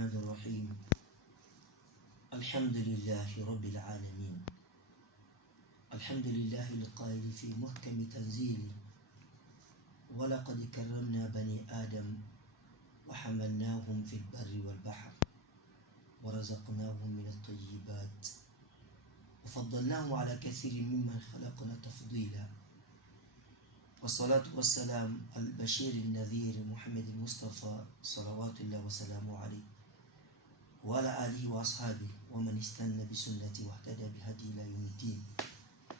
الرحمن الرحيم. الحمد لله رب العالمين. الحمد لله القائل في محكم تنزيله: ولقد كرمنا بني آدم وحملناهم في البر والبحر ورزقناهم من الطيبات وفضلناهم على كثير ممن خلقنا تفضيلا. والصلاة والسلام على البشير النذير محمد المصطفى صلوات الله وسلامه عليه وعلى آله وأصحابه ومن استنى بسنته واهتدى بهدي إلى يوم الدين.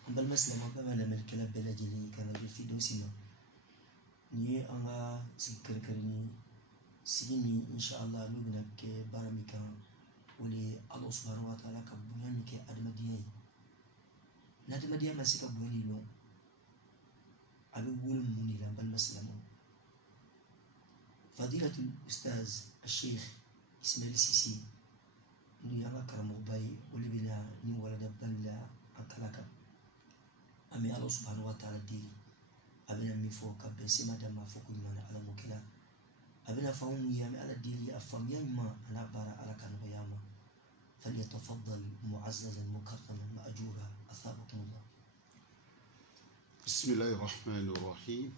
أما المسلم وكما لم الكلاب بلجلي كان في دوسنا ني أنا سكر كرني سيني إن شاء الله لبنا كبارمك ولي الله سبحانه وتعالى كبنياني كأدمديني نادمديا ما سكبوني لون أبي بقول مني لما المسلم فضيلة الأستاذ الشيخ إسماعيل سيسي نيانا كرم باي ولي بنا ني ولد بلا أكلك أمي الله سبحانه وتعالى دي أبنا مفوق بسما دم فوق من على مكلا أبنا فهم يامي على ديلي أفهم ياما أنا بارا على كان غياما فليتفضل معززا مكرما مأجورا أثابكم الله. بسم الله الرحمن الرحيم.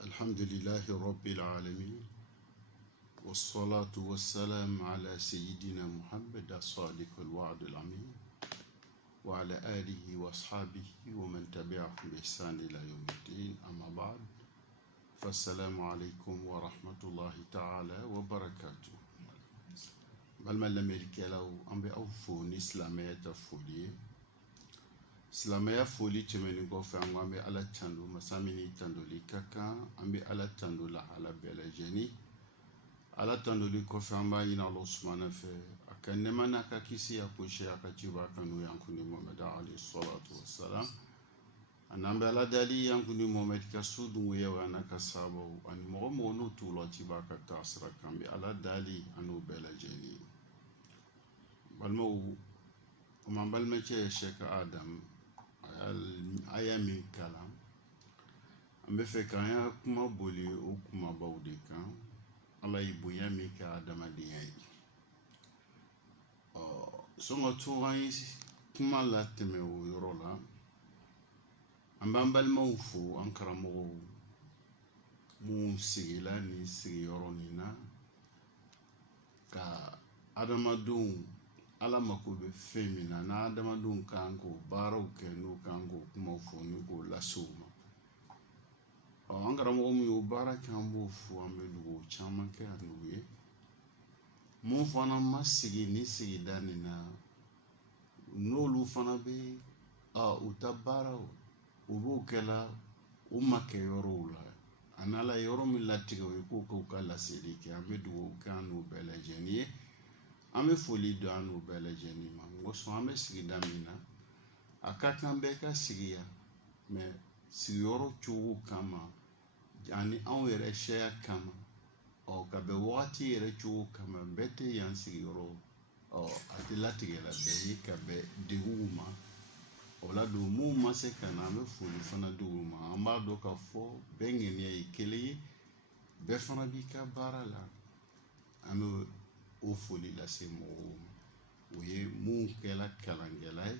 الحمد لله رب العالمين، والصلاة والسلام على سيدنا محمد الصادق الوعد الأمين وعلى آله وأصحابه ومن تبعهم بإحسان إلى يوم الدين. أما بعد، فالسلام عليكم ورحمة الله تعالى وبركاته. بل الأمريكي لو أمبي أوفوني إسلامية تفولي silamaya foli tɛmɛnen kɔfɛ an ko an bɛ ala tando masa min ni tandoli ka kan, an bɛ ala tando lahala bɛɛ lajɛlen. Ala tandoli kɔfɛ an b'a ɲini Allah subhanahu fɛ a ka nɛɛma n'a ka kisi a posi a ka ciba kan n'o y'an kundi Muhammad alayhi salatu wassalam. An bɛ ala dali y'an kundi Muhammad ka su dungoya wa n'a ka sababu ani mɔgɔ mɔgɔ n'u t'u la ciba ka taa sira kan, bɛ ala dali an n'o bɛɛ lajɛlen. Balimaw, o man balimacɛ ye Sheikh Adam aya min kalan, an bɛ fɛ k'an ya kuma boli o kumabaw de kan. Ala ye bonya min kɛ adamadenya ye. Sɔngɔ to an ye kuma latɛmɛ o yɔrɔ la, an b'an balimaw fo, an karamɔgɔw mun sigila nin sigiyɔrɔ nin na ka adamadenw ala mako bɛ fɛn min na n'a adamadenw kan k'o baaraw kɛ n'o kan k'o kumaw fɔ ni k'o lase o ma. An karamɔgɔ min y'o baara kɛ an b'o fo, an bɛ dugawu caman kɛ n'u ye. Mun fana ma sigi ni sigida nin na n'olu fana bɛ u ta baaraw u b'o kɛla u ma kɛ yɔrɔw la, a n'ala yɔrɔ min latigɛ o ye k'o ka laseli kɛ. An bɛ dugawu kɛ an n'u bɛɛ lajɛlen ye. An bɛ foli don an n'u bɛɛ lajɛlen ma. N ko sɔn an bɛ sigida min na a ka kan bɛɛ ka sigi yan, mɛ sigiyɔrɔ cogo kama ani anw yɛrɛ sɛya kama ka bɛn wagati yɛrɛ cogo kama bɛɛ tɛ yan sigiyɔrɔ a tɛ latigɛ la bɛɛ ye ka bɛn deguw ma. O la don mun ma se ka na an bɛ foli fana di u ma. An b'a dɔn k'a fɔ bɛɛ ŋaniya ye kelen ye, bɛɛ fana b'i ka baara la. An bɛ o foli lase mɔgɔw ma. O ye mun kɛla kalankɛla ye,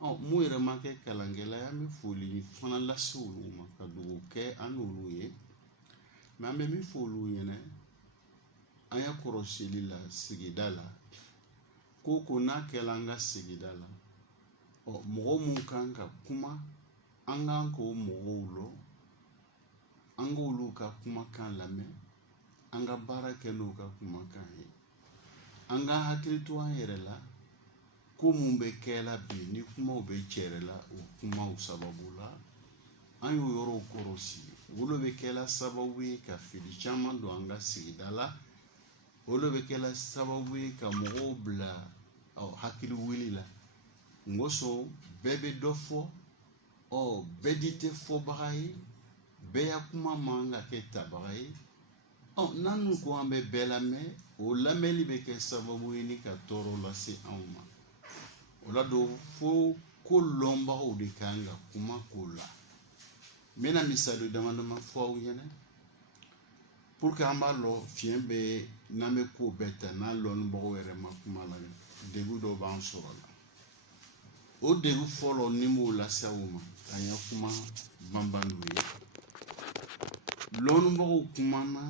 mun yɛrɛ ma kɛ kalankɛla ye, an bɛ foli fana lase olu ma ka dugawu kɛ an n'olu ye. Mɛ an bɛ min fɔ olu ɲɛna, an ya kɔrɔsili la sigida la, ko n'a kɛla an ka sigida la, mɔgɔ mun kan ka kuma an kan k'o mɔgɔw lɔ, an k'olu ka kumakan lamɛn, an ka baara kɛ n'o ka kumakan ye. An ka hakili to an yɛrɛ la, ko mun bɛ kɛla bi ni kumaw bɛ cɛrɛ la o kumaw sababu la, an y'o yɔrɔw kɔrɔsi. Olu bɛ kɛla sababu ye ka fili caman don an ka sigida la. Olu bɛ kɛla sababu ye ka mɔgɔw bila hakili wuli la. N ko sɔn bɛɛ bɛ dɔ fɔ, bɛɛ di tɛ fɔbaga ye, bɛɛ ya kuma man ka kɛ tabaga ye. N'an dun ko an bɛ bɛɛ lamɛn, o lamɛnli bɛ kɛ sababu ye ni ka tɔɔrɔ lase anw ma. O la don fo ko lɔnbagaw de kan ka kuma ko la. N bɛna misali dama dama fɔ aw ɲɛna pour que an b'a lɔ fiɲɛ bɛ n'an bɛ ko bɛɛ ta n'an lɔnnibagaw yɛrɛ ma kuma la degun dɔ b'an sɔrɔ la o degun fɔlɔ ni m'o lase aw ma an ye kuma banban n'o ye lɔnnibagaw kumana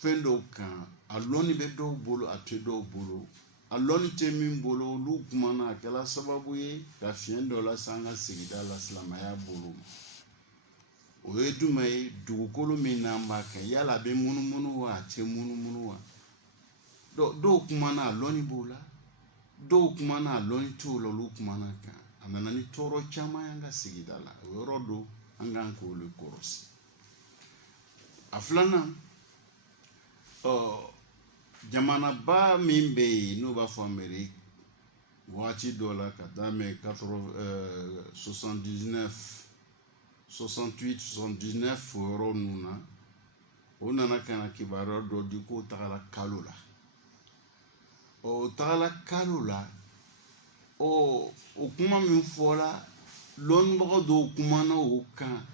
fɛn dɔw kan a lɔnni bɛ dɔw bolo a tɛ dɔw bolo a lɔnni tɛ min bolo olu kumana a kɛra sababu ye ka fiɲɛ dɔ lase an ka sigida la silamɛya bolo ma o ye jumɛn ye dugukolo min n'an b'a kɛ yala a bɛ munumunu wa a tɛ munumunu wa dɔw kumana a lɔnni b'o la dɔw kumana a lɔnni t'o la olu kumana kan a nana ni tɔɔrɔ caman ye an ka sigida la o yɔrɔ do an kan k'olu kɔlɔsi a filanan jamanaba min bɛ yen n'o b'a fɔ Amérique waati dɔ la ka daminɛ 68 79 o yɔrɔ ninnu na o nana ka na kibaruya dɔ di k'o tagala kalo la o tagala kalo la o kuma min fɔla lɔnnibaga dɔw kumana o kan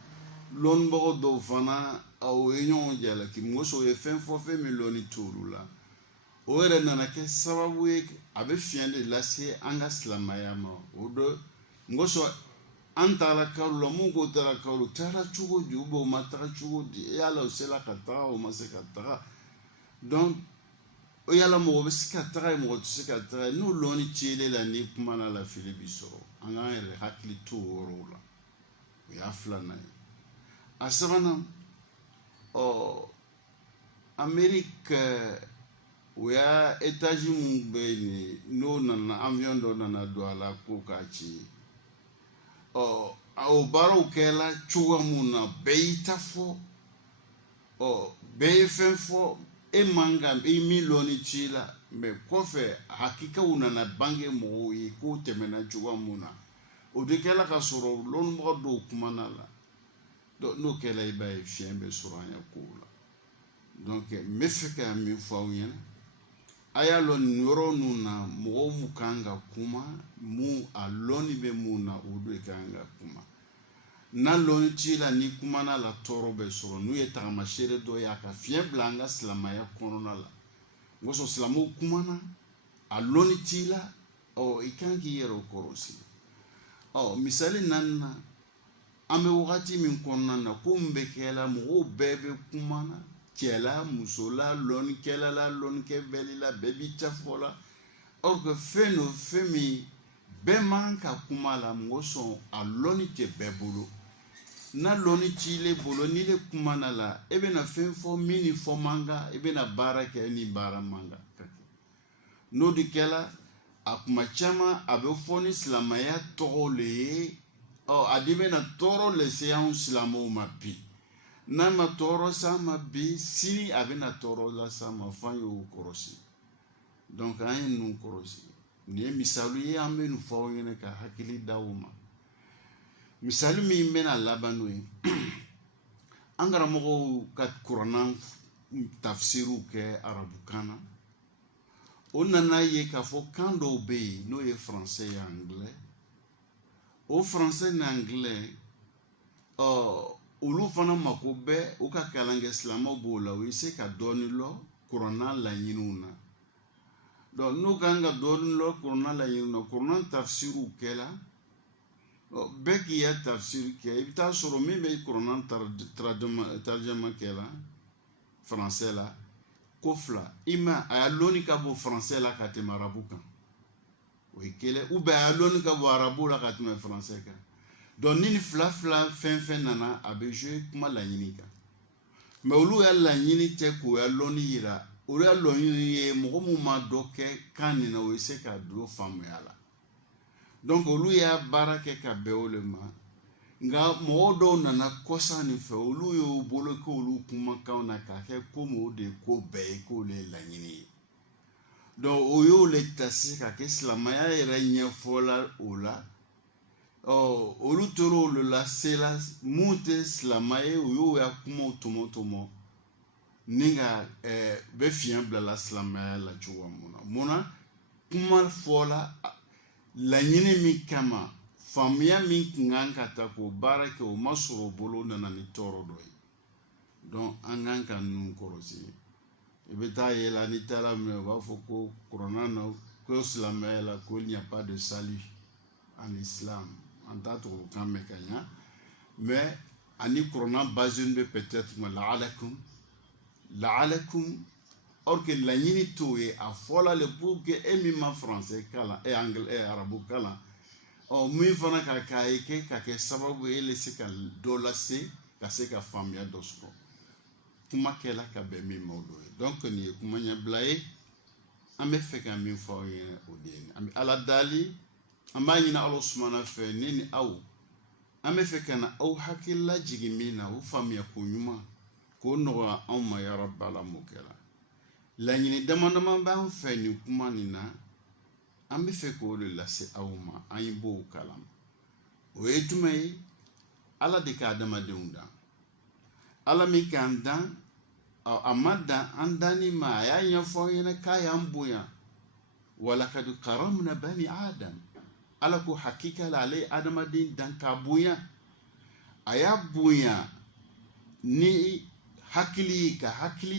lɔnnibaga dɔw fana o ye ɲɔgɔn jalaki muso ye fɛn fɔ fɛn min lɔnni t'olu la o yɛrɛ nana kɛ sababu ye a bɛ fiɲɛ de lase an ka silamɛya ma o dɔ muso an taara kalo la mun ko taara kalo taara cogo di o ma taga cogo di e yala o sela ka taga o ma se ka taga donc o yala mɔgɔ bɛ se ka taga ye mɔgɔ tɛ se ka taga n'o lɔnni cɛlen la ni kumana la fili bi sɔrɔ an k'an yɛrɛ hakili to o yɔrɔw la o y'a filanan ye a sabanan Amérique o y'a étage mun bɛ yen n'o nana avion dɔ nana don a la ko k'a ci o baaraw kɛla cogoya mun na bɛɛ y'i ta fɔ bɛɛ ye fɛn fɔ e man kan i min lɔnni ci la mais kɔfɛ hakikaw nana bange mɔgɔw ye k'o tɛmɛna cogoya mun na o de kɛla ka sɔrɔ lɔnnibaga dɔw kumana la n'o kɛla i b'a ye fiɲɛ bɛ sɔrɔ an ye kow la donc n bɛ fɛ ka min fɔ aw ɲɛna a y'a lɔn nin yɔrɔ ninnu na mɔgɔw mun kan ka kuma mun a lɔnni bɛ mun na o de kan ka kuma n'a lɔnni t'i la ni kumana la tɔɔrɔ bɛ sɔrɔ n'u ye tagamasere dɔ ye a ka fiɲɛ bila an ka silamɛya kɔnɔna la o kosɔn silamɛw kumana a lɔnni t'i la i kan k'i yɛrɛ kɔlɔsi misali naani na an bɛ wagati min kɔnɔna na ko min bɛ kɛla mɔgɔw bɛɛ bɛ kumana cɛla musola lɔnnikɛla la lɔnnikɛbɛlila bɛɛ b'i ta fɔ la or que fɛn do fɛn min bɛɛ man ka kuma la mɔgɔ sɔn a lɔnni tɛ bɛɛ bolo n'a lɔnni t'i bolo n'i le kumana la e bɛna fɛn fɔ min ni fɔ man kan e bɛna baara kɛ ni baara man kan ka kɛ n'o de kɛla a kuma caman a bɛ fɔ ni silamɛya tɔgɔ le ye a de bɛna tɔɔrɔ lase anw silamɛw ma bi n'a ma tɔɔrɔ s'a ma bi sini a bɛna tɔɔrɔ las'a ma f'an y'o kɔlɔsi donc an ye ninnu kɔlɔsi nin ye misali ye an bɛ nin fɔ aw ɲɛna ka hakili d'aw ma misali min bɛna laban n'o ye an karamɔgɔw ka kuranna tafsiriw kɛ arabukan na o nana ye k'a fɔ kan dɔw bɛ yen n'o ye français ye anglais o français ni anglais olu fana mako bɛ u ka kalan kɛ silamɛw b'o la u ye se ka dɔɔni lɔ kuranna laɲiniw na donc n'u kan ka dɔɔni lɔ kuranna laɲiniw na kuranna tafsiriw kɛla bɛɛ k'i ya tafsiri kɛ i bɛ taa sɔrɔ min bɛ kuranna tarjama kɛla français la ko fila i ma a y'a lɔnni ka bɔ français la ka tɛmɛ arabu kan o ye kelen ou bien a y'a lɔnni ka bɔ arabu la ka tɛmɛ français kan donc ni fila fɛn fɛn nana a bɛ jouer kuma laɲini kan mais olu y'a laɲini tɛ k'o y'a lɔnni yira olu y'a laɲini ye mɔgɔ mun ma dɔ kɛ kan nin na o ye se ka don faamuya la donc olu y'a baara kɛ ka bɛn o le ma nka mɔgɔ dɔw nana kɔsa nin fɛ olu y'u bolo k'olu kumakanw na k'a kɛ komi o de ye ko bɛɛ ye k'olu ye laɲini ye donc o y'o le ta se ka kɛ silamɛya yɛrɛ ɲɛfɔla o la olu tora olu la sela mun tɛ silamɛ ye o y'o ya kumaw tɔmɔ ni ka bɛ fiɲɛ bilala silamɛya la cogo mun na kuma fɔla laɲini min kama faamuya min kun kan ka ta k'o baara kɛ o ma sɔrɔ o bolo nana ni tɔɔrɔ dɔ ye donc an kan ka ninnu kɔlɔsi betaille la nitala me va foko corona no ko islamela ko il n'y a pas de salut en islam en tant que mekanya mais ani corona bazine be peut-être la'alakum or que la nyini to e afola le pour que emima français kala et anglais et arabu kala o mi fana ka ke sababu ele se ka dolase ka se ka famia dosko kuma kela ka be mi modo donc ni kuma nya blaye ambe feka mi fo ye odeni ambe ala dali amani na Allah subhanahu fa nini au ambe feka na au hakilla jigimina u famia ko nyuma ko no amma ya rabbal mukela la nyini demandement ba fa ni kuma ni na ambe feka o le lase awuma ayibo kalam o etumai ala de ka adama deunda ala mi kanda amada andani ma ya nyafo yana kaya mbuya wala kad karamna bani adam ala ko hakika la ale adama din dan ka buya aya buya ni hakili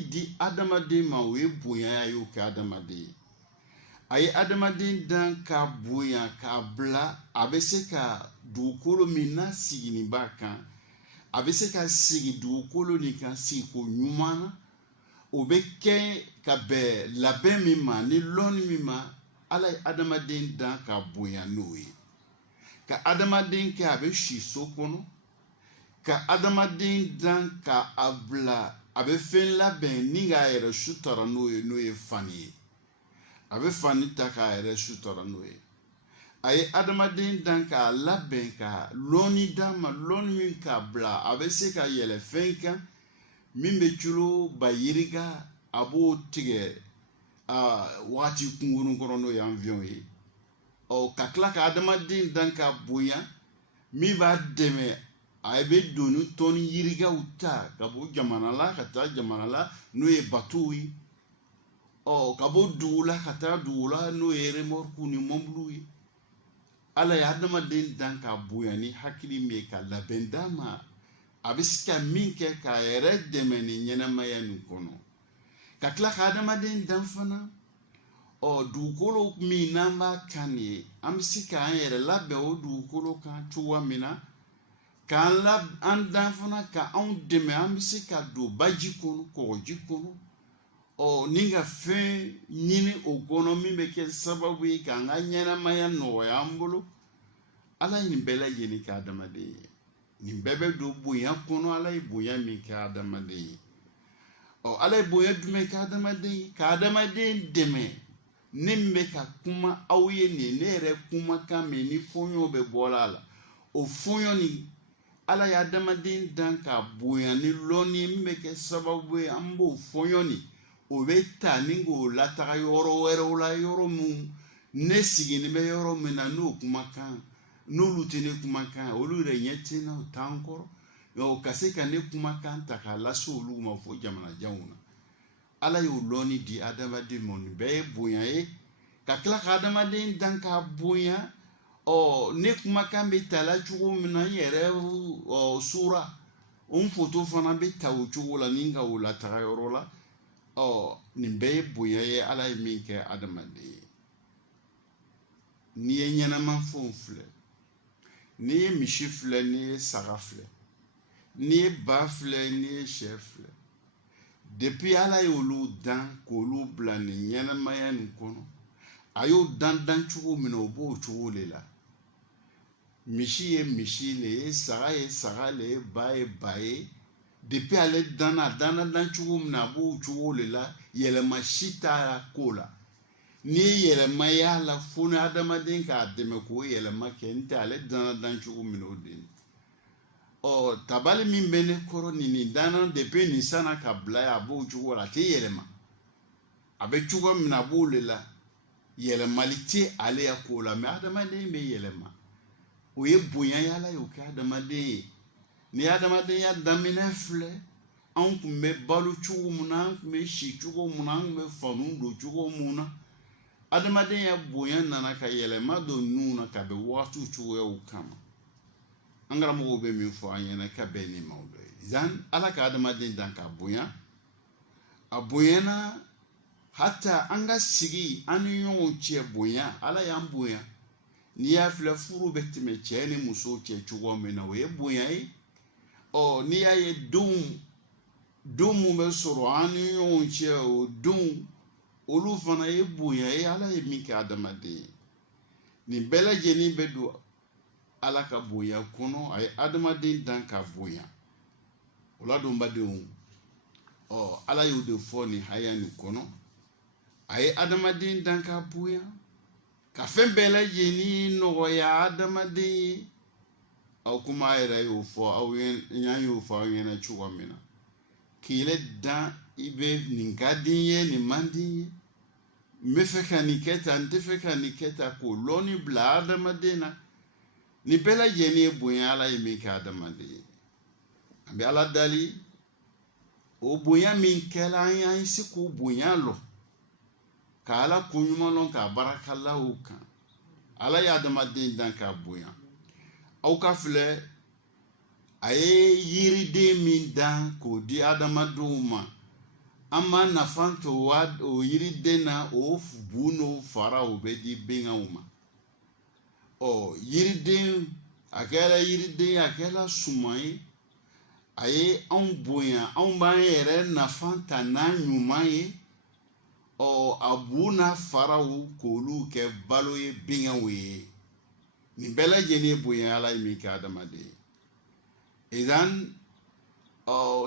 di adama din ma we buya ya yo ka adama din ay adama din dan ka buya ka bla abese ka dukolo mina sigini baka abese ka sigi dukolo ni kan si ko nyumana obeke ka be labe mima ni loni mima ala adama din dan ka buya noe ka adama din ka abe shi sokono ka adama din dan ka abla abe fen labe ni ga ere shutara noe fani abe fani ta ka ere shutara noe ay adamadin dan ka laben ka loni dama loni min ka bla abe se ka yele fenka min be chulo bayiriga abo tige wati kungunu korono ya avion yi o kakla ka adamadin dan ka buya mi ba deme ay be donu ton yiriga uta ka bo jamana la kata jamana la no e batui o ka bo dula kata dula no e remorku ni momblu ala ya adama den dan ka buyani hakili me ka labendama abiska minke ka ere demeni nyena mayanu kono kakla ka adama den dan fana o dukolo mi namba kani amsika ere labe o dukolo ka tuwa mina kan lab andan fana ka on deme amsika do baji kono ko jikono o ninga fe nyini ogonomi meke sababu ka nganyana maya no yambulu ala ni bela yeni ka adamade ni bebe do buya kono ala buya mi ka adamade o ala buya dume ka adamade deme nimbe ka kuma awye ni nere kuma ka me ni fonyo be bolala o fonyo ni ala ya adamade dan ka buya ni loni mbeke sababu ambo fonyo ni obeta ningo lataka yoro wero la yoro mu nesigi ni be yoro mina no kumaka no lutine kumaka olure nyete na tankoro yo kaseka ne kumaka taka la solu ma fo jamana jauna ala yo loni di adama de mon be buya e kakla adama de danka buya o ne kumaka be tala chugo mina yere o sura foto fana be tawu chugo la ninga wala taka yoro la o nimbe buya ye ala mi ke adamade ni nyana man fonfle ni mishifle ni sarafle ni bafle ni chefle depuis ala yolu dan ko lu blani nyana mayan kono ayo dan chugo mina obo chugo lela mishi le saga le bae depuis ale dan chugo mina bo chugo lela yele mashita kola ni yele maya la funa adamaden ka deme ko yele makente ale dan chugo mina odin o tabali min bene koro ni dana depuis ni sana ka blaya bo chugo la te yele ma abe chugo mina bo lela yele malite ale ya kola me adamaden me yele ma o ye bonya yala yo ka adamaden ni adamaden ya damina fle an kun be balu chugo muna an kun be shi chugo muna an be fanu do chugo muna adamaden ya bonya nana ka yele ma do nuna ka be watu chugo ya ukama angara mo be mi fo anyana ka be ni mawdo zan ala ka adamaden dan ka bonya a bonyana hata an ka sigi an ni ɲɔgɔn cɛ bonya ala y'an bonya n'i y'a filɛ furu bɛ tɛmɛ cɛ ni muso cɛ cogo min na o ye bonya ye n'i y'a ye don mun bɛ sɔrɔ an ni ɲɔgɔn cɛ o don olu fana ye bonya ye ala ye min kɛ adamaden ye nin bɛɛ lajɛlen bɛ don ala ka bonya kɔnɔ a ye adamaden dan ka bonya o la don badenw ala y'o de fɔ nin haya nin kɔnɔ a ye adamaden dan ka bonya ka fɛn bɛɛ lajɛlen nɔgɔya adamaden ye aw kuma yɛrɛ y'o fɔ y'an y'o fɔ aw ɲɛna cogo min na k'i yɛrɛ dan i bɛ nin ka di ye nin man di ye n bɛ fɛ ka nin kɛ tan n tɛ fɛ ka nin kɛ tan k'o lɔnni bila adamaden na nin bɛɛ lajɛlen ye bonya ala ye min kɛ adamaden ye an bɛ ala dali o bonya min kɛra an y'an se k'o bonya lɔ ka ala ko ɲuman lɔn k'a barakala o kan ala ye adamaden dan k'a bonya aw ka filɛ a ye yiriden min dan k'o di adamadenw ma an ma nafa to o yiriden na o bu n'o fara o bɛ di bɛnkanw ma yiriden a kɛra yiriden ye a kɛra suman ye a ye anw bonya anw b'an yɛrɛ nafa ta n'a ɲuman ye a bu n'a faraw k'olu kɛ balo ye bɛnkanw ye nin bɛɛ lajɛlen ye bonya ala ye min kɛ adamaden ye idan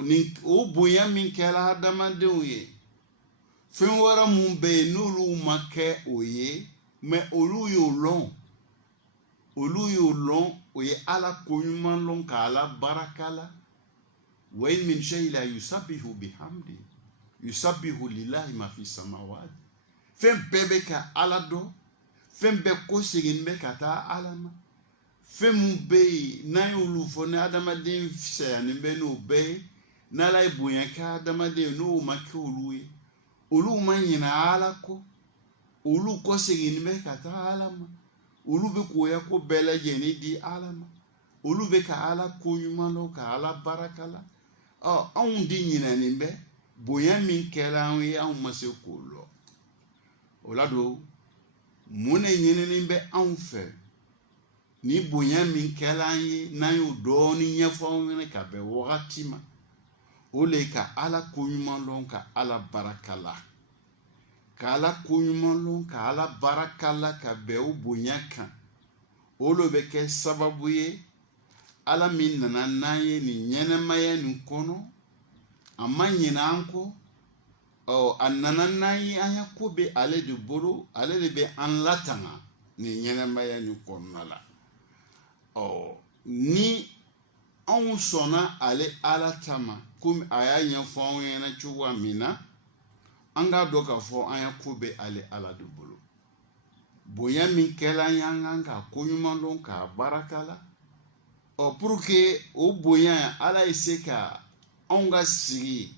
nin o bonya min kɛra adamadenw ye fɛn wɛrɛ mun bɛ yen n'olu ma kɛ o ye mɛ olu y'o lɔn o ye ala ko ɲuman lɔn ka ala barika la wa in min shay'in la yusabbihu bihamdi yusabbihu lillahi ma fi samawati fɛn bɛɛ bɛ ka ala dɔn fɛn bɛɛ ko segin bɛ ka taa ala ma fɛn mun bɛ yen n'an y'olu fɔ ni adamaden fisayani bɛ n'o bɛɛ ye n'ala ye bonya kɛ adamaden n'o ma kɛ olu ye olu ma ɲinɛ ala kɔ olu kɔ segin bɛ ka taa ala ma olu bɛ koya ko bɛɛ lajɛlen di ala ma olu bɛ ka ala ko ɲuman lɔ ka ala barika la anw de ɲinɛnen bɛ bonya min kɛra anw ye anw ma se k'o lɔ o la don mun de ɲinɛnen bɛ anw fɛ ni bonya min kɛra an ye n'an y'o dɔɔni ɲɛfɔ anw ɲɛna ka bɛn wagati ma o le ka ala ko ɲuman lɔn ka ala barika la ka ala ko ɲuman lɔn ka ala barika la ka bɛn o bonya kan o le bɛ kɛ sababu ye ala min nana n'an ye nin ɲɛnɛmaya nin kɔnɔ a ma ɲinɛ an kɔ a nana n'an ye an ya ko bɛ ale de bolo ale de bɛ an latanga nin ɲɛnɛmaya nin kɔnɔna la ni anw sɔnna ale ala ta ma komi a y'a ɲɛfɔ anw ɲɛna cogoya min na an k'a dɔn k'a fɔ an ya ko bɛ ale ala de bolo bonya min kɛra an ye an kan ka ko ɲuman dɔn k'a barika la pour que o bonya ala ye se ka anw ka sigi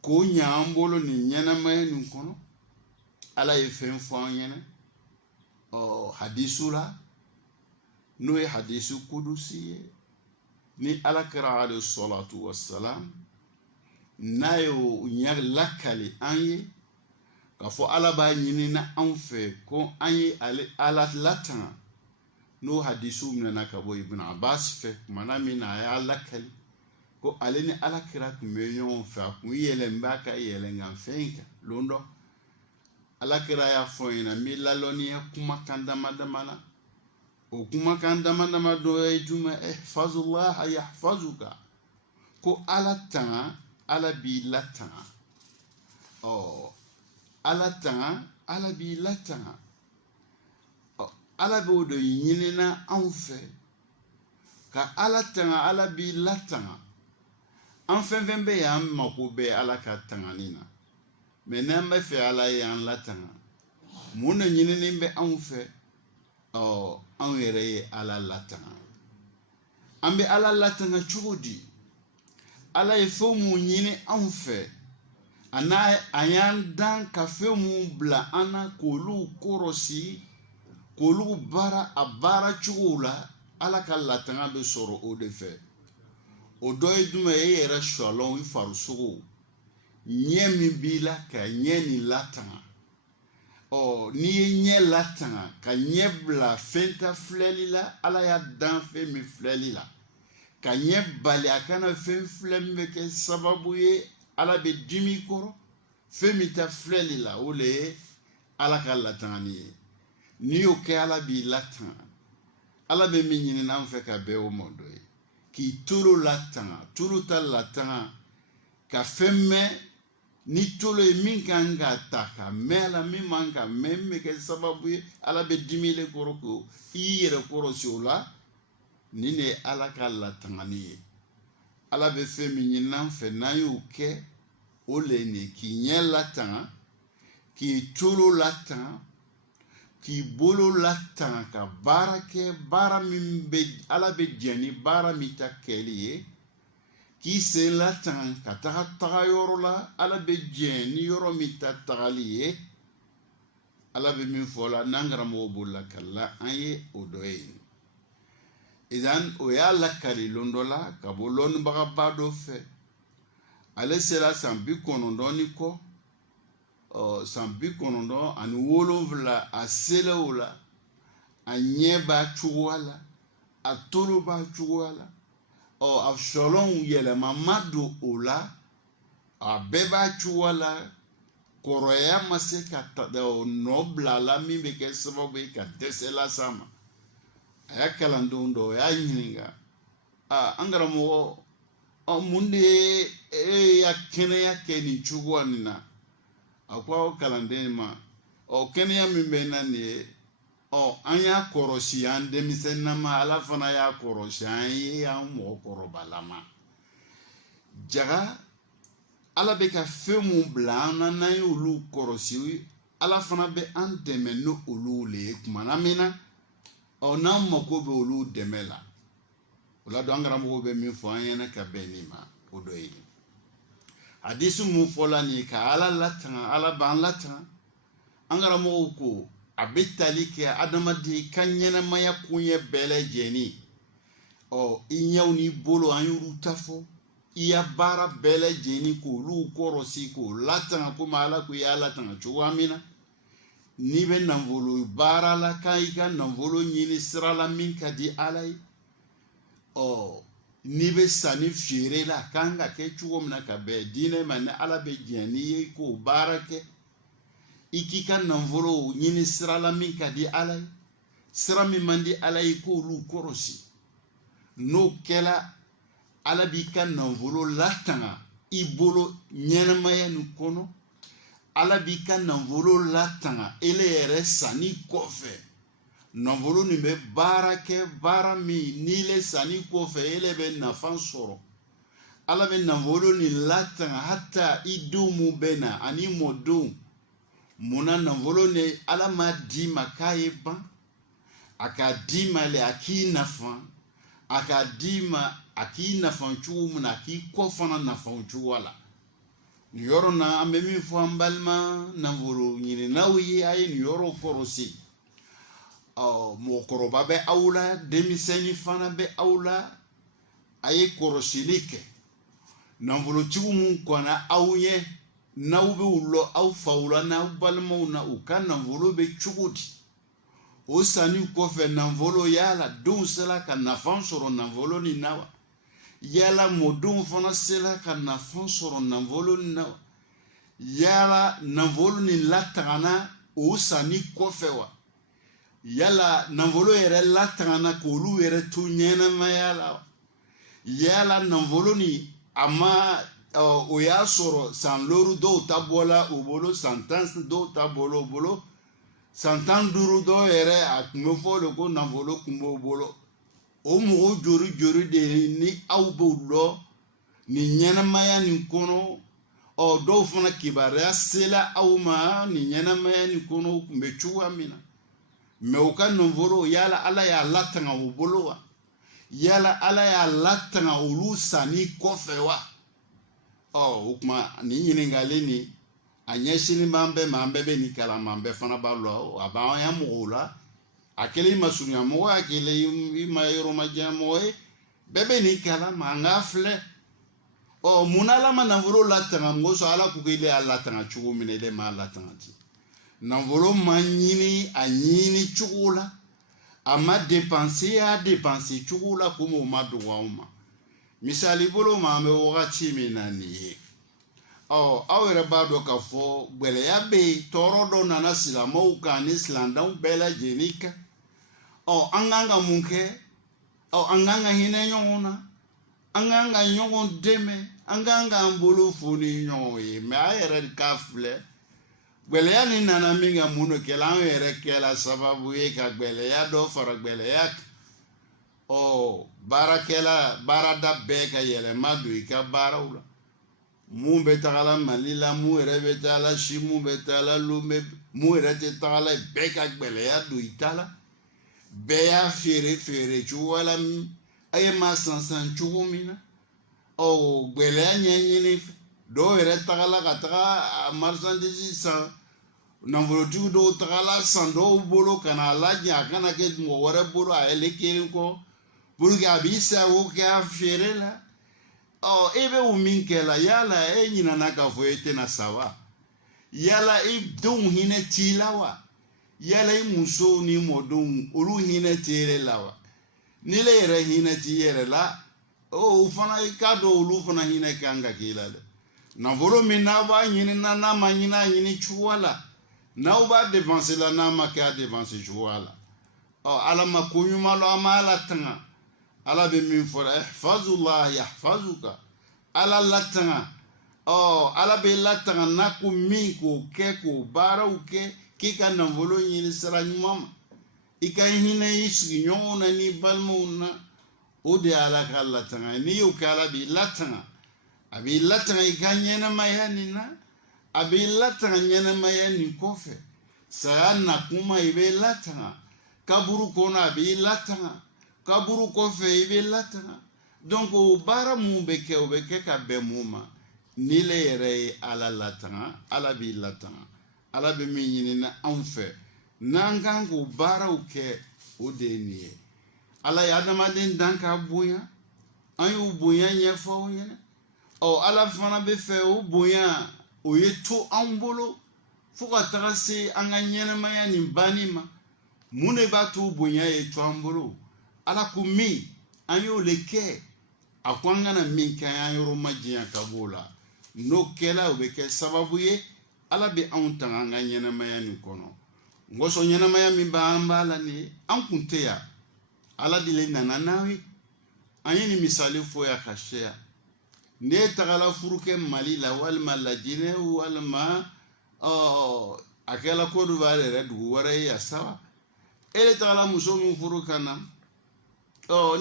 k'o ɲa an bolo nin ɲɛnamaya nin kɔnɔ ala ye fɛn fɔ an ɲɛna hadisu la n'o ye hadisu kudusi ye ni ala kɛra alayhi salatu wassalam n'a y'o ɲɛ lakali an ye k'a fɔ ala b'a ɲini na anw fɛ ko an ye ala latanga n'o hadisu minɛna ka bɔ ibn abbas fɛ kumana min na a y'a lakali ko ale ni ala kɛra tun bɛ ɲɔgɔn fɛ a kun yɛlɛn b'a ka yɛlɛnkan fɛn kan lon dɔ ala kɛra y'a fɔ ɲɛna n bɛ lalɔnniya kumakan dama dama na o kumakan dama dama dɔ ye jumɛn ihfazullaha yahfazuka ko ala tanga ala b'i latanga ala tanga ala b'i latanga ala b'o de ɲinina anw fɛ ka ala tanga ala b'i latanga an fɛn fɛn bɛ yen an mako bɛ ala ka tangani na mɛ n'an bɛ fɛ ala ye an latanga mun de ɲininen bɛ anw fɛ anw yɛrɛ ye ala latanga an bɛ ala latanga cogo di ala ye fɛn mun ɲini anw fɛ a y'an dan ka fɛn mun bila an na k'olu kɔrɔsi k'olu baara a baara cogo la ala ka latanga bɛ sɔrɔ o de fɛ o dɔ ye jumɛn ye e yɛrɛ sɔlɔn i farisogo nye min b'i la ka nye nin latanga n'i ye nye latanga ka nye bila fɛn ta filɛli la ala y'a dan fɛn min filɛli la ka nye bali a kana fɛn filɛ min bɛ kɛ sababu ye ala bɛ dimi kɔrɔ fɛn min ta filɛli la o le ye ala ka latangani ye n'i y'o kɛ ala b'i latanga ala bɛ min ɲini n'an fɛ ka bɛn o ma dɔ ye k'i tolo latanga tolo ta latanga ka fɛn mɛn ni tolo ye min kan ka ta ka mɛn la min man ka mɛn min bɛ kɛ sababu ye ala bɛ dimi le kɔrɔ ko i y'i yɛrɛ kɔrɔsi o la nin de ye ala ka latangani ye ala bɛ fɛn min ɲini n'an fɛ n'an y'o kɛ o le ye nin k'i ɲɛ latanga k'i tolo latanga k'i bolo latanga ka baara kɛ baara min bɛ ala bɛ jɛn ni baara min ta kɛli ye k'i sen latanga ka taga yɔrɔ la ala bɛ jɛn ni yɔrɔ min ta tagali ye ala bɛ min fɔ la n'an karamɔgɔ b'o la ka la an ye o dɔ ye idan o y'a lakari lon dɔ la ka bɔ lɔnnibagaba dɔ fɛ ale sera san 90 ni kɔ san 97 a sela o la a ɲɛ b'a cogoya la a tolo b'a cogoya la a sɔlɔnw yɛlɛma ma don o la a bɛɛ b'a cogoya la kɔrɔya ma se ka nɔ bila la min bɛ kɛ sababu ye ka dɛsɛ las'a ma a y'a kalandenw dɔ o y'a ɲininka an karamɔgɔ mun de ye e ya kɛnɛya kɛ nin cogoya nin na a ko aw kalanden ma kɛnɛya min bɛ na nin ye an y'a kɔrɔsi an denmisɛnnama ala fana y'a kɔrɔsi an ye an mɔgɔkɔrɔbalama jaga ala bɛ ka fɛn mun bila an na n'an y'olu kɔrɔsi ala fana bɛ an dɛmɛ n'olu le ye tumana min na n'an mako bɛ olu dɛmɛ la o la don an karamɔgɔ bɛ min fɔ an ɲɛna ka bɛn nin ma o dɔ ye hadisi mun fɔla nin ka ala latanga ala b'an latanga an karamɔgɔw ko a bɛ tali kɛ adamaden ka ɲɛnamaya koɲɛ bɛɛ lajɛlen i ɲɛw n'i bolo an y'olu ta fɔ i ya baara bɛɛ lajɛlen k'olu kɔrɔsi k'o latanga komi ala ko i y'a latanga cogoya min na n'i bɛ nafolo baara la ka i ka nafolo ɲini sira la min ka di ala ye n'i bɛ sanni feere la kan ka kɛ cogo min na ka bɛn diinɛ ma ni ala bɛ jɛn n'i ye k'o baara kɛ i k'i ka nafolo ɲini sira la min ka di ala ye sira min man di ala ye k'olu kɔrɔsi n'o kɛla ala b'i ka nafolo latanga i bolo ɲɛnamaya nin kɔnɔ ala b'i ka nafolo latanga ele yɛrɛ sanni kɔfɛ nafolo nin bɛ baara kɛ baara min n'i le sanni kɔfɛ ele bɛ nafa sɔrɔ ala bɛ nafolo nin latanga hata i denw mun bɛ na ani mɔdenw munna nafolo ni ala ma di ma k'a ye ban a ka di ma le a k'i nafa a ka di ma a k'i nafa cogo min na a k'i kɔ fana nafa cogo la nin yɔrɔ na an bɛ min fɔ an balima nafolo ɲininaw ye a ye nin yɔrɔ kɔrɔsi mɔgɔkɔrɔba bɛ aw la denmisɛnnin fana bɛ aw la a ye kɔrɔsili kɛ nafolotigiw mun kɔnna aw ɲɛ n'aw bɛ u lɔ aw faw la n'aw balimaw na u ka nafolo bɛ cogo di o sanni kɔfɛ nafolo yala denw sera ka nafa sɔrɔ nafolo nin na wa yala mɔdenw fana sera ka nafa sɔrɔ nafolo nin na wa yala nafolo nin latagana o sanni kɔfɛ wa yala nafolo yɛrɛ latagana k'olu yɛrɛ to ɲɛnamaya la wa yala nafolo nin a ma o y'a sɔrɔ san lori dɔw ta bɔla o bolo san 10 dɔw ta bɔla o bolo san 15 dɔw yɛrɛ a tun bɛ fɔ de ko nafolo tun b'o bolo o mɔgɔw jori de ni aw b'o lɔ nin ɲɛnamaya nin kɔnɔ dɔw fana kibaruya sela aw ma nin ɲɛnamaya nin kɔnɔ o tun bɛ cogoya min na mɛ u ka nafolo yala ala y'a latanga o bolo wa yala ala y'a latanga olu sanni kɔfɛ wa o kuma nin ɲininkali nin a ɲɛsinin b'an bɛɛ ma an bɛɛ bɛ nin kalama an bɛɛ fana b'a lɔ a b'an ya mɔgɔw la a kɛlen i ma surunya mɔgɔ a kɛlen i ma yɔrɔ ma diya mɔgɔ ye bɛɛ bɛ nin kalama an k'a filɛ munala ma navolo latanga ngoso ala kukile ala tanga chugo minele ma latanga ti navolo manyini anyini chugula ama dépenser chugula kumo maduwauma misali bolo ma me wakati minani awere bado ka fo gbele ya be torodo nana sila mauka ni slanda bela jenika anganga munke anganga hine nyona anganga nyongo deme anganga mbulu funi nyoyi me ayere kafle gbele ya ni nana minga muno kela ayere kela sababu ye ka gbele ya do fara gbele ya barakela barada beka yele madu ika barawla mu be tagala malila mu rebe tala shi mu be tala lume mu rete tala beka gbele ya do itala be ya fere chuwala aye ma sansan chuwumina gbele ya nyenyini do re tagala kataka marchandise san nambolo tu do tagala sando bolo kana lajya kana ke mo wore bolo ele kelin ko bulga bisa wo ka fere la ebe uminkela yala nyina naka foete na sawa yala don hine tilawa yala muso ni modon ulu hine tire lawa nile re hine tire la ufana ikado ulu fana hine kanga kilale na volo minaba nyina na manyina nyini chuwala na uba dépenser la na maka dépenser chuwala ala makunyuma lo amala tanga ala be min fora ihfazullah yahfazuka ala latanga ala be latanga naku min ko ke ko bara uke kika na volo nyini saranyuma ika hine isgi nyona ni balmuna ode ala kala tanga ni yo kala bi latanga abi latanga ika nyena mayani na abi latanga nyena mayani kofe sarana kuma ibe latanga kaburu kona abi latanga kaburu kofe ibe latanga donc bara mu beke ka be muma nile yere ala latanga ala bi latanga ala be minyini na anfe nangangu bara uke odenie ala yadama den danka buya ayu buya nyefo yene ala fana be fe o buya o yeto ambolo fuka tagase anganyene maya ni banima mune batu buya yeto ambolo ala kumi ayo leke akwanga na minka yoro majia kabola no kela obeke sababu ye ala be antanga anganyene maya ni kono ngoso nyene maya mi bambala ni ankunteya ala dile nananawi ayini misali fo ya khashia ne tagala furuke mali la wal malajine wal ma akela kodu vale redu wore ya sawa ele tagala muso mu furukana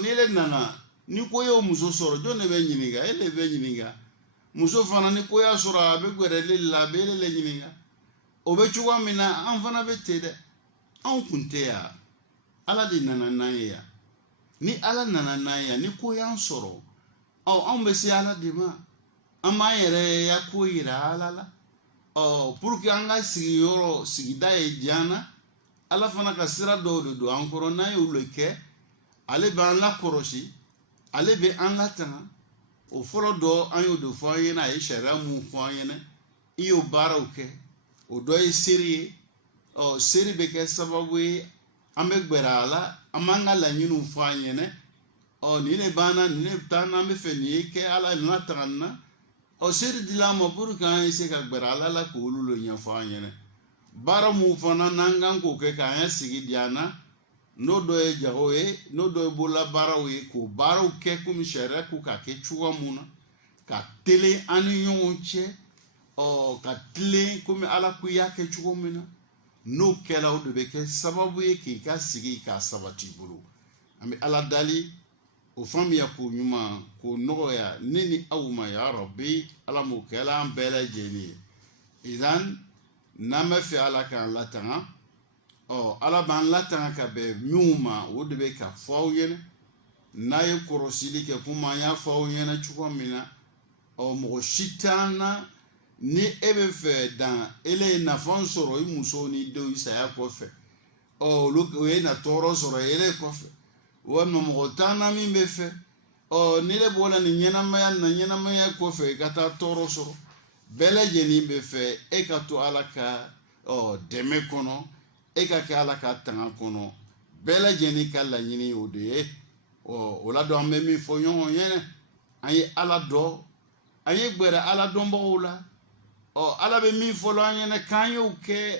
nile nana ni koyo muso soro jone be nyiniga ele be nyiniga muso fana ni koya soro abe gwere lilla be le nyiniga obe chuwa mina anfana be tede an kunteya ala di nananaya ni ala nananaya ni koya soro an be si ala di ma ama yere ya koyira ala la pour que anga sigiyoro sigida e diana ala fana ka sira do ankoro na yuleke ale be an la korosi ale be an la tanga o folo do an yo do fo yena e shara mu fo yena iyo bara uke o do e siri siri be ke sababu ambe gbera ala amanga la nyinu fo yena ni ne bana ni ne tana me fe ni ke ala na tanga siri dila mo pour kan ese ka gbera ala la ko lulo nya fo yena bara mu fo na nangan ko ke ka ya sigi diana no do e jago no do e bola baraw ko baraw ke kum shere ku ka ke chuwa muna ka tele anu yonche ka tele kum ala ku ya ke chuwa muna no kela o de ke sababu ki ka sigi ka sabati bulu ami ala dali o fam ya ko nyuma ko no ya nini awma ya rabbi ala mo kela am bela jeni idan nama fi ala kan latanga ala ban latanga ka be miuma o de be ka fo yene na ye korosili ke kuma ya fo yene chuko mina mo shitana ni ebe fe dan ele na fon soro i muso ni do isa ya ko fe lo we na toro soro ele ko fe wo mo tana mi be fe nile bola ni ɲɛnamaya na ɲɛnamaya kɔfɛ ka taa tɔɔrɔ sɔrɔ bɛɛ lajɛlen bɛ fɛ e ka to ala ka dɛmɛ kɔnɔ e ka kɛ ala ka tanga kɔnɔ bɛɛ lajɛlen ka laɲini o de ye o la dɔn an bɛ min fɔ ɲɔgɔn ye an ye ala dɔn an ye gbɛrɛ ala dɔnbagaw la ala bɛ min fɔ an ɲɛna k'an y'o kɛ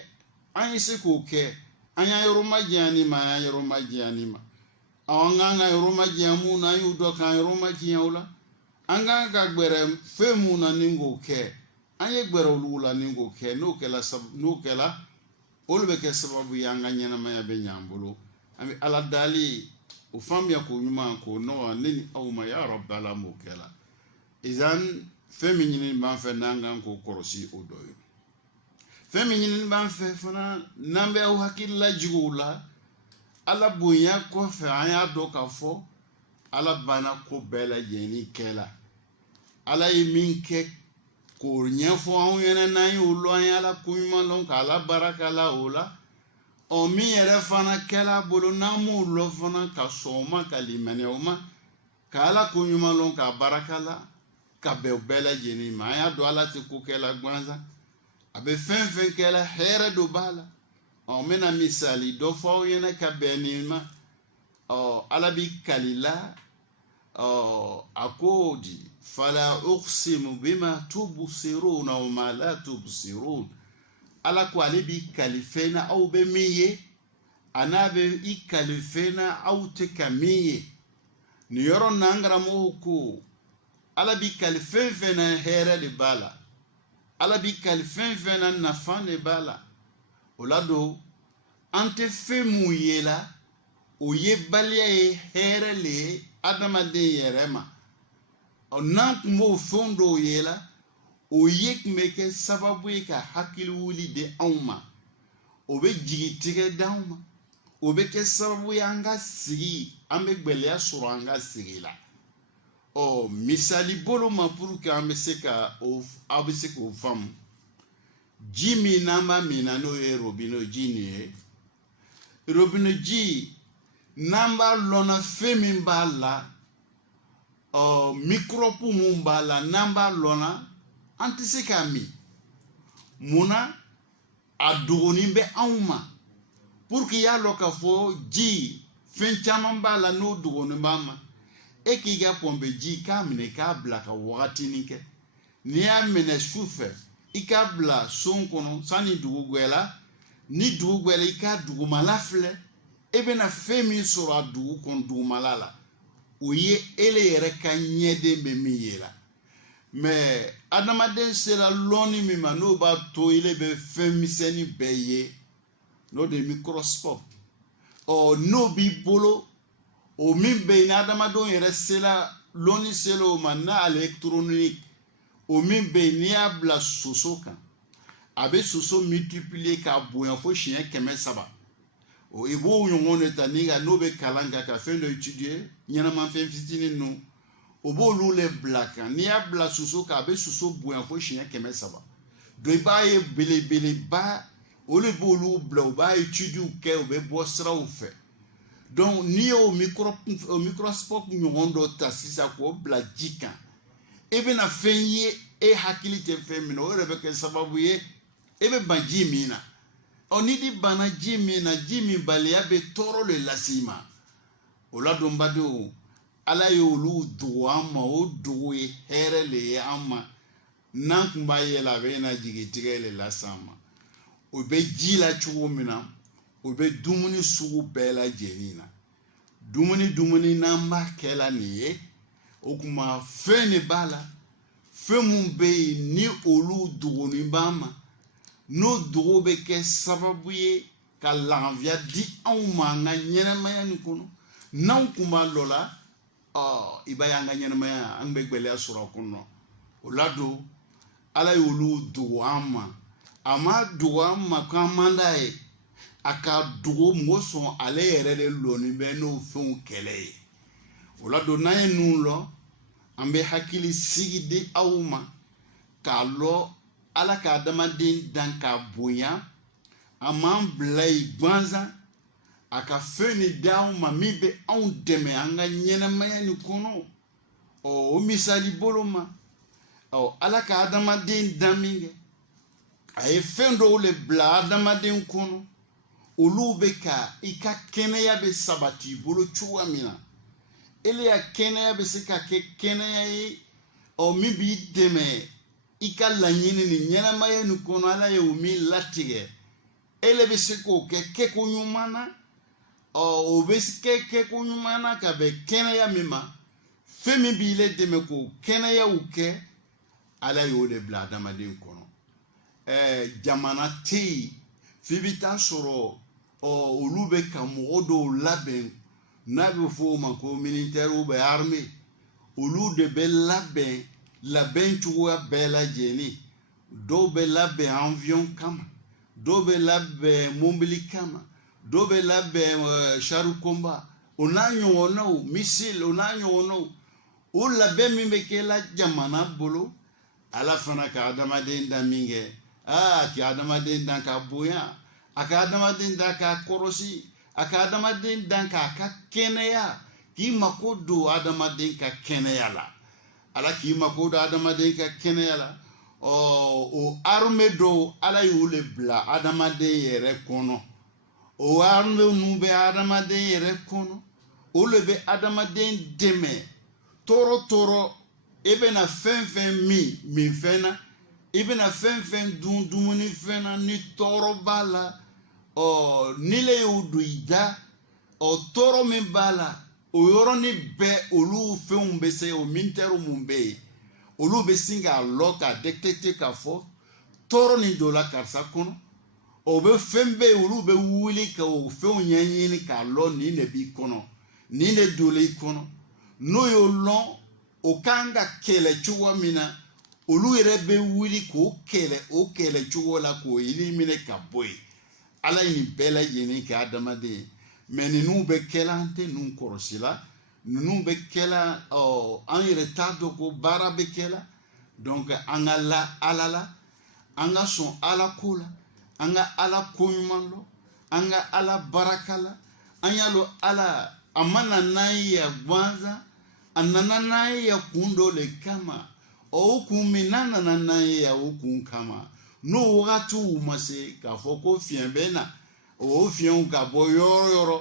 an ye se k'o kɛ an y'a yɔrɔ ma janya ma an y'a yɔrɔ ma janya ma an kan ka yɔrɔ ma janya mun na an y'o dɔn k'an yɔrɔ ma janya o la an kan ka gbɛrɛ fɛn mun na ni k'o kɛ an ye gbɛrɛ olu la ni k'o kɛ n'o kɛla olu bɛ kɛ sababu ye an ka ɲɛnamaya bɛ ɲɛ an bolo an bɛ ala dali o faamuya k'o ɲuman k'o nɔgɔya ne ni aw ma ya rabbi ala m'o kɛla izan fɛn min ɲini b'an fɛ n'an kan k'o kɔlɔsi o dɔ ye fɛn min ɲini b'an fɛ fana n'an bɛ aw hakili lajigin o la ala bonya kɔfɛ an y'a dɔn k'a fɔ ala banna ko bɛɛ lajɛlen kɛla ala ye min kɛ k'o ɲɛfɔ anw ɲɛna n'an y'o lɔn an ye ala ko ɲuman lɔn k'ala barika la o la min yɛrɛ fana kɛla bolo n'an m'o lɔn fana ka sɔn o ma ka limaniya o ma k'ala ko ɲuman lɔn k'a barika la ka bɛn o bɛɛ lajɛlen ma an y'a dɔn ala tɛ ko kɛla gansan a bɛ fɛn fɛn kɛla hɛrɛ dɔ b'a la n bɛna misali dɔ fɔ aw ɲɛna ka bɛn nin ma ala bi kalila a ko di fala uqsimu bima tubsiruna wa ma la tubsirun ala ko ale bi kali fɛn na aw bɛ min ye a n'a bɛ i kali fɛn na aw tɛ ka min ye nin yɔrɔ na an karamɔgɔw ko ala bi kali fɛn fɛn na hɛrɛ de b'a la ala bi kali fɛn fɛn na nafa de b'a la o la don an tɛ fɛn mun ye la o ye baliya ye hɛrɛ le ye adamaden yɛrɛ ma n'an tun b'o fɛn dɔw ye la o ye tun bɛ kɛ sababu ye ka hakili wuli di anw ma o bɛ jigi tigɛ d'anw ma o bɛ kɛ sababu ye an ka sigi an bɛ gɛlɛya sɔrɔ an ka sigi la misali bolo ma pour que an bɛ se ka aw bɛ se k'o faamu ji min n'an b'a min na n'o ye robinet ji nin ye robinet ji n'an b'a lɔnna fɛn min b'a la microbe mun b'a la n'an b'a lɔnna an tɛ se k'a min munna a dogonin bɛ anw ma pour que y'a lɔn k'a fɔ ji fɛn caman b'a la n'o dogonin b'a ma e k'i ka pɔnpe ji k'a minɛ k'a bila ka wagatinin kɛ n'i y'a minɛ su fɛ i k'a bila son kɔnɔ sanni dugu gwɛla ni dugu gwɛla i k'a dugumala filɛ e bɛna fɛn min sɔrɔ a dugu kɔnɔ dugumala la o ye ele yɛrɛ ka ɲɛden bɛ min ye la mais adamaden sera lɔnni min ma n'o b'a to ele bɛ fɛn misɛnnin bɛɛ ye n'o de ye microscope n'o b'i bolo o min bɛ yen ni adamadenw yɛrɛ sera lɔnni sera o ma n'a électronique o min bɛ yen n'i y'a bila soso kan a bɛ soso multiplier k'a bonya fo siɲɛ 300 i b'o ɲɔgɔn de ta n'o bɛ kalan kɛ ka fɛn dɔ étudier ɲɛnamafɛn fitinin ninnu o b'olu le bila kan n'i y'a bila soso kan a bɛ soso bonya fo siɲɛ 300 donc i b'a ye belebeleba olu b'olu bila u b'a étudier kɛ u bɛ bɔ siraw fɛ donc n'i y'o microscope ɲɔgɔn dɔ ta sisan k'o bila ji kan e bɛna fɛn ye e hakili tɛ fɛn min na o yɛrɛ bɛ kɛ sababu ye e bɛ ban ji min na n'i di banna ji min na ji min baliya bɛ tɔɔrɔ le lase i ma o la don badenw ala ye olu dogo an ma o dogo ye hɛrɛ le ye an ma n'an tun b'a ye la a bɛ na jigi tigɛ le lase an ma o bɛ ji la cogo min na o bɛ dumuni sugu bɛɛ lajɛlen na dumuni n'an b'a kɛ la nin ye o kuma fɛn de b'a la fɛn mun bɛ yen ni olu dogonin b'an ma n'o dogo bɛ kɛ sababu ye ka lafiya di anw ma an ka ɲɛnamaya nin kɔnɔ n'anw kun b'a dɔ la i b'a ye an ka ɲɛnamaya an bɛ gɛlɛya sɔrɔ a kɔnɔ o la don ala ye olu dogo an ma a ma dogo an ma k'an man d'a ye a ka dogo mɔgɔ sɔn ale yɛrɛ de lɔnni bɛ n'o fɛnw kɛlɛ ye o la don n'an ye ninnu lɔ an bɛ hakili sigi di aw ma k'a lɔ ala ka adamaden dan k'a bonya a m'an bila yen gansan a ka fɛn de di anw ma min bɛ anw dɛmɛ an ka ɲɛnamaya nin kɔnɔ o misali boloma o ala ka adamaden daminge aye fendo le bla adamaden kono olu be ka ika kɛnɛya be sabati bolo cogoya min na ele ya kɛnɛya be se ka kɛ kɛnɛya ye o min b'i dɛmɛ i ka laɲini ni ɲɛnamaya ni kɔnɔ ala ye o min latigɛ ele be se k'o kɛ kɛko ɲuman na o be kɛ kɛko ɲuman na ka bɛn kɛnɛya min ma fɛn min b'i le dɛmɛ k'o kɛnɛyaw kɛ ala y'o de bila adamaden kɔnɔ jamana tɛ yen f'i bɛ taa sɔrɔ olu bɛ ka mɔgɔ dɔw labɛn n'a bɛ fɔ o ma ko militaire ou bien armée olu de bɛ labɛn cogoya bɛɛ lajɛlen dɔw bɛ labɛn avion kama dɔw bɛ labɛn mobili kama dɔw bɛ labɛn char combat o n'a ɲɔgɔnnaw missile o n'a ɲɔgɔnnaw o labɛn min bɛ kɛ la jamana bolo ala fana ka adamaden da min kɛ k'i adamaden dan ka bonya a ka adamaden dan ka kɔrɔsi a ka adamaden dan k'a ka kɛnɛya k'i mako don adamaden ka kɛnɛya la ala k'i mako don adamaden ka kɛnɛya la o armée dɔw ala y'o le bila adamaden yɛrɛ kɔnɔ o armée ninnu bɛ adamaden yɛrɛ kɔnɔ o le bɛ adamaden dɛmɛ tɔɔrɔ i bɛna fɛn fɛn min fɛn na i bɛna fɛn fɛn dun dumuni fɛn na ni tɔɔrɔ b'a la ni le y'o don i da tɔɔrɔ min b'a la o yɔrɔnin bɛɛ olu fɛnw bɛ se o militaire mun bɛ yen olu bɛ sin k'a lɔ k'a détecter k'a fɔ tɔɔrɔ nin don la karisa kɔnɔ o bɛ fɛn bɛɛ yen olu bɛ wuli ka o fɛnw ɲɛɲini k'a lɔ nin de b'i kɔnɔ nin de don i kɔnɔ n'o y'o lɔn o kan ka kɛlɛ cogo min na olu yɛrɛ bɛ wuli k'o kɛlɛ o kɛlɛ cogo la k'o éliminer ka bɔ yen ala ye nin bɛɛ lajɛlen kɛ adamaden mais ninnu bɛ kɛla an tɛ ninnu kɔlɔsi la ninnu bɛ kɛla an yɛrɛ t'a dɔn ko baara bɛ kɛla donc an ka la ala la an ka sɔn ala ko la an ka ala ko ɲuman lɔ an ka ala baraka la an y'a lɔ ala a ma na n'an ye ya gansan a nana n'an ye ya kun dɔ le kama o kun min n'a nana n'an ye ya o kun kama n'o wagatiw ma se k'a fɔ ko fiɲɛ bɛ na o fiɲɛw ka bɔ yɔrɔ yɔrɔ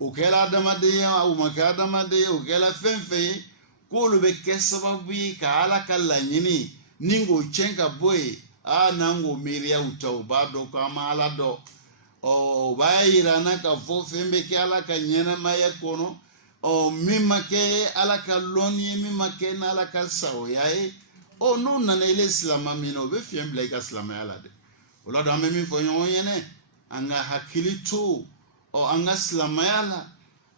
o kɛra adamadenya o ma kɛ adamadenya o kɛra fɛn fɛn ye k'olu bɛ kɛ sababu ye ka ala ka laɲini ni k'o tiɲɛ ka bɔ yen n'an k'o miiriya u ta u b'a dɔn k'an ma ala dɔn o b'a yira an na k'a fɔ fɛn bɛ kɛ ala ka ɲɛnamaya kɔnɔ min ma kɛ ala ka lɔnni ye min ma kɛ n'ala ka sagoya ye n'o nana ile silama min na o bɛ fiɲɛ bila i ka silamɛya la dɛ o la don an bɛ min fɔ ɲɔgɔn ye dɛ an ka hakili to an ka silamɛya la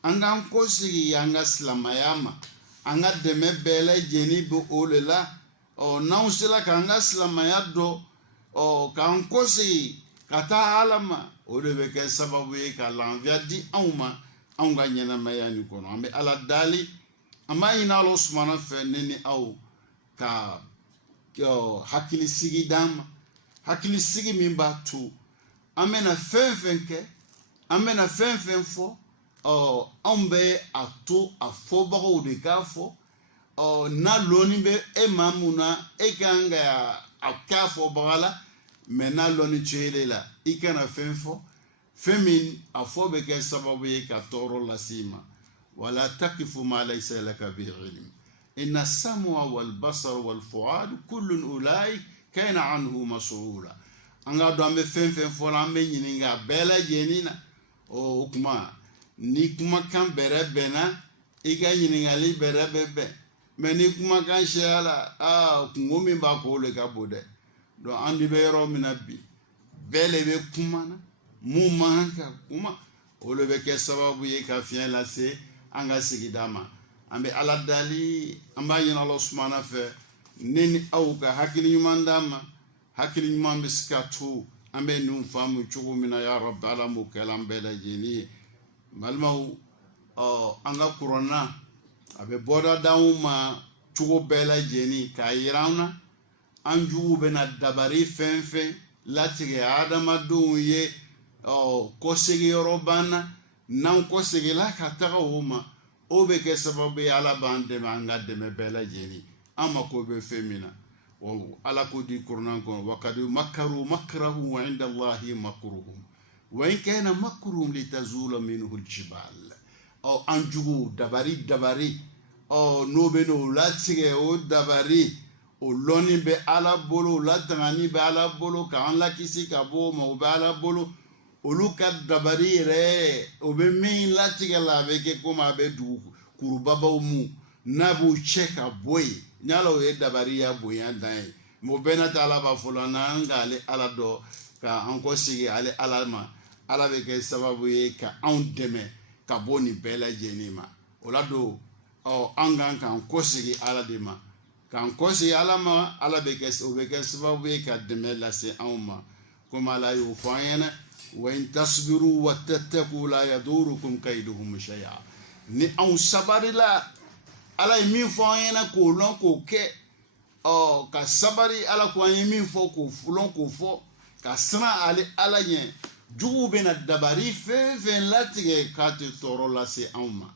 an k'an kɔsegi an ka silamɛya ma an ka dɛmɛ bɛɛ lajɛlen bɛ o de la n'anw sera k'an ka silamɛya dɔn k'an kɔsegi ka taa ala ma o de bɛ kɛ sababu ye ka lafiya di anw ma anw ka ɲɛnamaya nin kɔnɔ an bɛ ala dali an b'a ɲini ala sumana fɛ ne ni aw ka hakili sigi d'an ma hakili sigi min b'a to an bɛna fɛn fɛn kɛ an bɛna fɛn fɛn fɔ anw bɛ a to a fɔbagaw de k'a fɔ n'a lɔnni bɛ e maa mun na e kan ka a k'a fɔbaga la mais n'a lɔnni tiɲɛ la i kana fɛn fɔ fɛn min a fɔ bɛ kɛ sababu ye ka tɔɔrɔ lase i ma wala takifu ma laysa laka bihi ilm inna sam'a wal basara wal fu'ad kullun ulai kana anhu mas'ula an ka dɔn an bɛ fɛn fɛn fɔ la an bɛ ɲininka bɛɛ lajɛlen na o kuma ni kumakan bɛrɛ bɛnna i ka ɲininkali bɛrɛ bɛ bɛn mais ni kumakan sera la kungo min b'a kɔ o de ka bon dɛ donc an de bɛ yɔrɔ min na bi bɛɛ de bɛ kuma na mun man kan ka kuma o de bɛ kɛ sababu ye ka fiɲɛ lase an ka sigida ma an bɛ ala dali an b'a ɲini ala sumana fɛ ne ni aw ka hakili ɲuman d'an ma hakili ɲuman bɛ se ka to an bɛ ninnu faamu cogo min na ya rabbi ala m'o kɛ an bɛɛ lajɛlen ye balimaw an ka kuranna a bɛ bɔda d'anw ma cogo bɛɛ lajɛlen k'a yira an na an jugu bɛna dabari fɛn fɛn latigɛ adamadenw ye kɔsegiyɔrɔ b'an na n'an kɔsegila ka taga o ma o be ke sababu ala ban dɛmɛ an ka dɛmɛ bɛɛ lajɛlen an mako bɛ fɛn min na ala ko di kuranɛ kɔnɔ wa kad makaru makrahum wa inda allahi makruhum wa in kana makruhum litazula minhu aljibal an jugu dabari n'o bɛ n'o latigɛ o dabari o lɔnni bɛ ala bolo o latangani bɛ ala bolo k'an lakisi ka bɔ o ma o bɛ ala bolo olu ka dabari yɛrɛ o bɛ min latigɛ la a bɛ kɛ komi a bɛ dugukurubabaw mu n'a b'u cɛ ka bɔ yen n'ala o ye dabari ya bonya dan ye o bɛɛ n'a ta ala b'a fɔ la n'an ka ale ala dɔ ka an kɔ sigi ale ala ma ala bɛ kɛ sababu ye ka anw dɛmɛ ka bɔ nin bɛɛ lajɛlen ma o la don an kan k'an kɔ sigi ala de ma k'an kɔ sigi ala ma ala bɛ kɛ o bɛ kɛ sababu ye ka dɛmɛ lase anw ma komi ala y'o fɔ an ɲɛna wa in tasbiru wa tattaku la yadurukum kaiduhum shay'a ni anw sabarila ala ye min fɔ an ɲɛna k'o lɔn k'o kɛ ka sabari ala ko an ye min fɔ k'o lɔn k'o fɔ ka siran ale ala ɲɛ juguw bɛna dabari fɛn fɛn latigɛ k'a tɛ tɔɔrɔ lase anw ma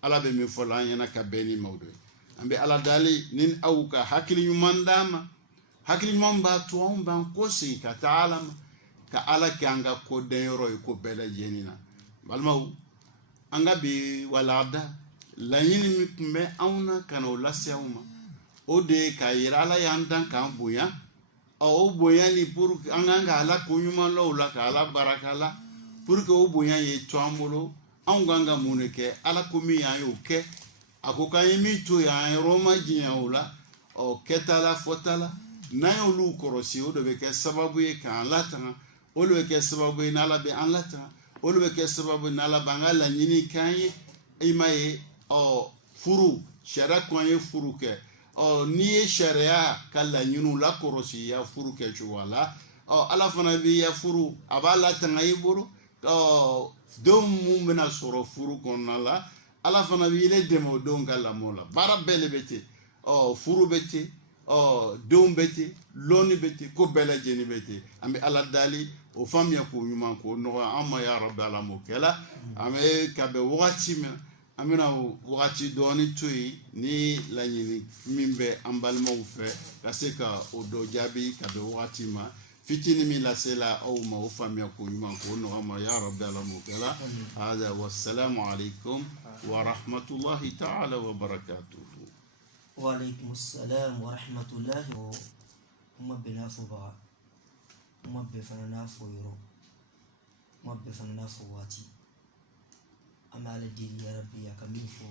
ala bɛ min fɔ la an ɲɛna ka bɛn ni maaw dɔ ye an bɛ ala dali ni aw ka hakili ɲuman d'a ma hakili ɲuman b'a to anw b'an kɔ segin ka taa ala ma ka ala kɛ an ka kodɛnyɔrɔ ye ko bɛɛ lajɛlen na balimaw an ka bi walada laɲini min tun bɛ anw na ka na o lase anw ma o de ye k'a yira ala y'an dan k'an bonya o bonya ni pour an kan ka ala ko ɲuman la o la ka ala baraka la pour que o bonya ye to an bolo anw kan ka mun de kɛ ala ko min y'an ye o kɛ a ko k'an ye min to yen an yɔrɔ ma janya o la kɛta la fɔta la n'an y'olu kɔrɔsi o de bɛ kɛ sababu ye k'an latanga o de bɛ kɛ sababu ye n'ala bɛ an latanga o de bɛ kɛ sababu ye n'ala b'an ka laɲini k'an ye i ma ye furu sariya ko an ye furu kɛ n'i ye sariya ka laɲiniw lakɔrɔsi i ya furu kɛ cogo la ala fana b'i ya furu a b'a latanga i bolo denw mun bɛna sɔrɔ furu kɔnɔna la ala fana b'i le dɛmɛ o denw ka lamɔ la baara bɛɛ le bɛ ten furu bɛ ten denw bɛ ten lɔnni bɛ ten ko bɛɛ lajɛlen bɛ ten an bɛ ala dali o faamuya k'o ɲuman k'o nɔgɔya an ma ya rabi ala m'o kɛla an bɛ ka bɛn wagati min an bɛna wagati dɔɔni to yen ni laɲini min bɛ an balimaw fɛ ka se ka o dɔ jaabi ka bɛn wagati ma fitini min lasela aw ma o faamuya k'o ɲuman k'o nɔgɔya ma ya rabi ala m'o kɛla hada wassalamu alaikum wa rahmatullahi ta'ala wa barakatuhu. Wa alaikum assalam wa rahmatullahi wa kuma bɛ n'a fɔ baga kuma bɛ fana n'a fɔ yɔrɔ kuma bɛ fana n'a fɔ waati an bɛ ala deli ya rabbi a ka min fɔ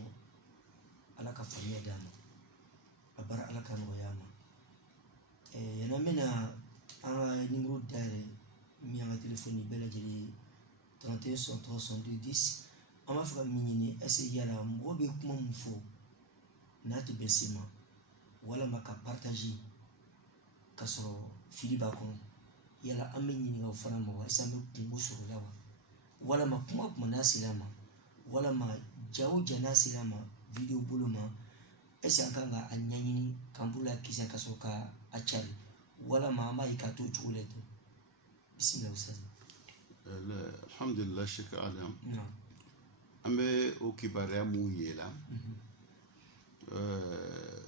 ala ka faamuya d'a ma a bara ala ka nɔgɔya ma yana n bɛna an ka nimero dayɛlɛ min y'an ka telefɔni bɛɛ lajɛlen 31 63 62 10 an b'a fɛ ka min ɲini est-ce que yala mɔgɔ bɛ kuma min fɔ n'a tɛ bɛn se ma walama ka partager ka sɔrɔ fili b'a kɔnɔ yala an bɛ ɲininka o fana ma walasa an bɛ kungo sɔrɔ la wa walama kuma o kuma n'a sera ma walama ja o ja n'a sera ma video bolo ma est-ce que an kan ka a ɲɛɲini k'an bolo la kisɛ ka sɔrɔ ka a cari walama an b'a ye k'a to o cogo la ten bisimila ustaz. Alhamdulillah Sheikh Adam an bɛ o kibaruya mun ye la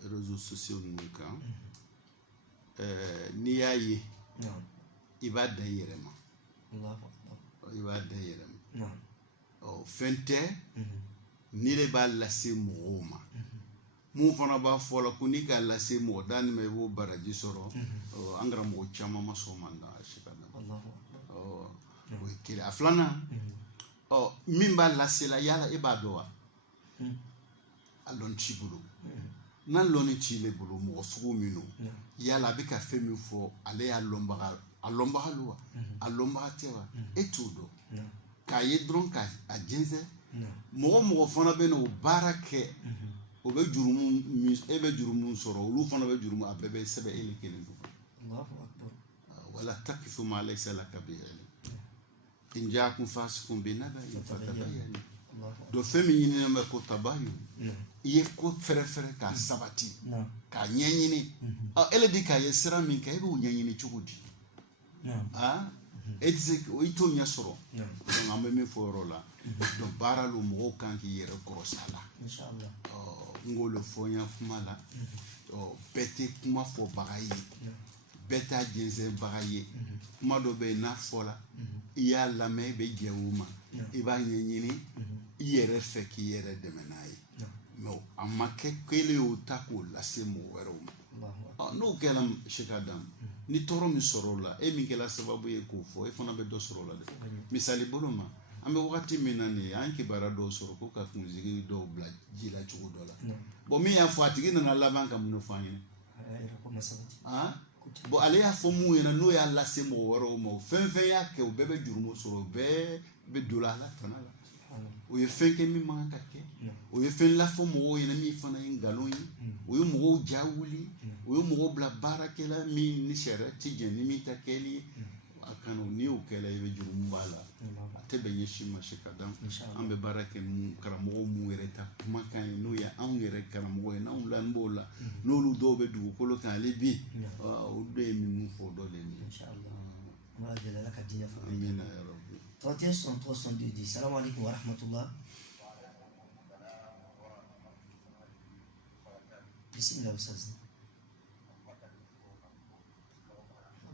réseaux sociaux ninnu kan n'i y'a ye i b'a da i yɛrɛ ma i b'a da i yɛrɛ ma fɛn tɛ n'i de b'a lase mɔgɔw ma mun fana b'a fɔ la ko n'i k'a lase mɔgɔ da ni ma i b'o baraji sɔrɔ an karamɔgɔ caman ma sɔn ma na Sheikh Adam o ye kelen a filanan min b'a lase la yala e b'a dɔn wa a lɔn t'i bolo n'a lɔnni t'i bolo mɔgɔ sugu min don yala a bɛ ka fɛn min fɔ ale y'a lɔnbaga lo wa a lɔnbaga tɛ wa e t'o dɔn k'a ye dɔrɔn k'a jɛnsɛn mɔgɔ fana bɛ na o baara kɛ o bɛ jurumu min e bɛ jurumu sɔrɔ olu fana bɛ jurumu a bɛɛ bɛ sɛbɛn e ni kelen don wala takifu ma laysa laka bihi in jaakum fasiqun binaba'in fatabayyanu do fɛn min ɲininen bɛ ko tabayyun i ye ko fɛrɛfɛrɛ k'a sabati k'a ɲɛɲini ele di k'a ye sira min kɛ e b'o ɲɛɲini cogo di et c'est o ito nya soro donc am me foro la donc bara lu mo kan ki yere korosala inshallah ngolo fonya kuma la bete kuma fo bagaye beta jenze bagaye kuma do be na fola iya lame be jewuma iba nyenyini yere fe ki yere demenayi no amma ke kele o tako la semo wero no kelam shikadam ni toro mi soro la e mi kela sababu ye ko fo e fona be do soro la de misali boloma ambe wakati minani anki bara do soro ko ka kunzigi do bla jila chugo dola bo mi ya fatigi na la banka muno fanyine bo ale ya fo mu ina no ya la semo wero mo fenfe ya ke o bebe jurumo soro be dola la tanala o ye fenke mi manka ke o ye fen la fo mo ina mi fana ngalo yi o ye mo jawuli o ye mo bla barakela mi ni shere ti je ni mi takeli akano ni o kela ye jurumo bala te be yeshima shikadam ambe barake mu karamo mu ereta makan no ya angere karamo na umlan bola no lu do be du ko lo kan lebi o de mi mu fo do le ni inshallah ma jala laka dina fa amina ya rabbi 31 63 10 salam alaykum wa rahmatullah bismillah ustaz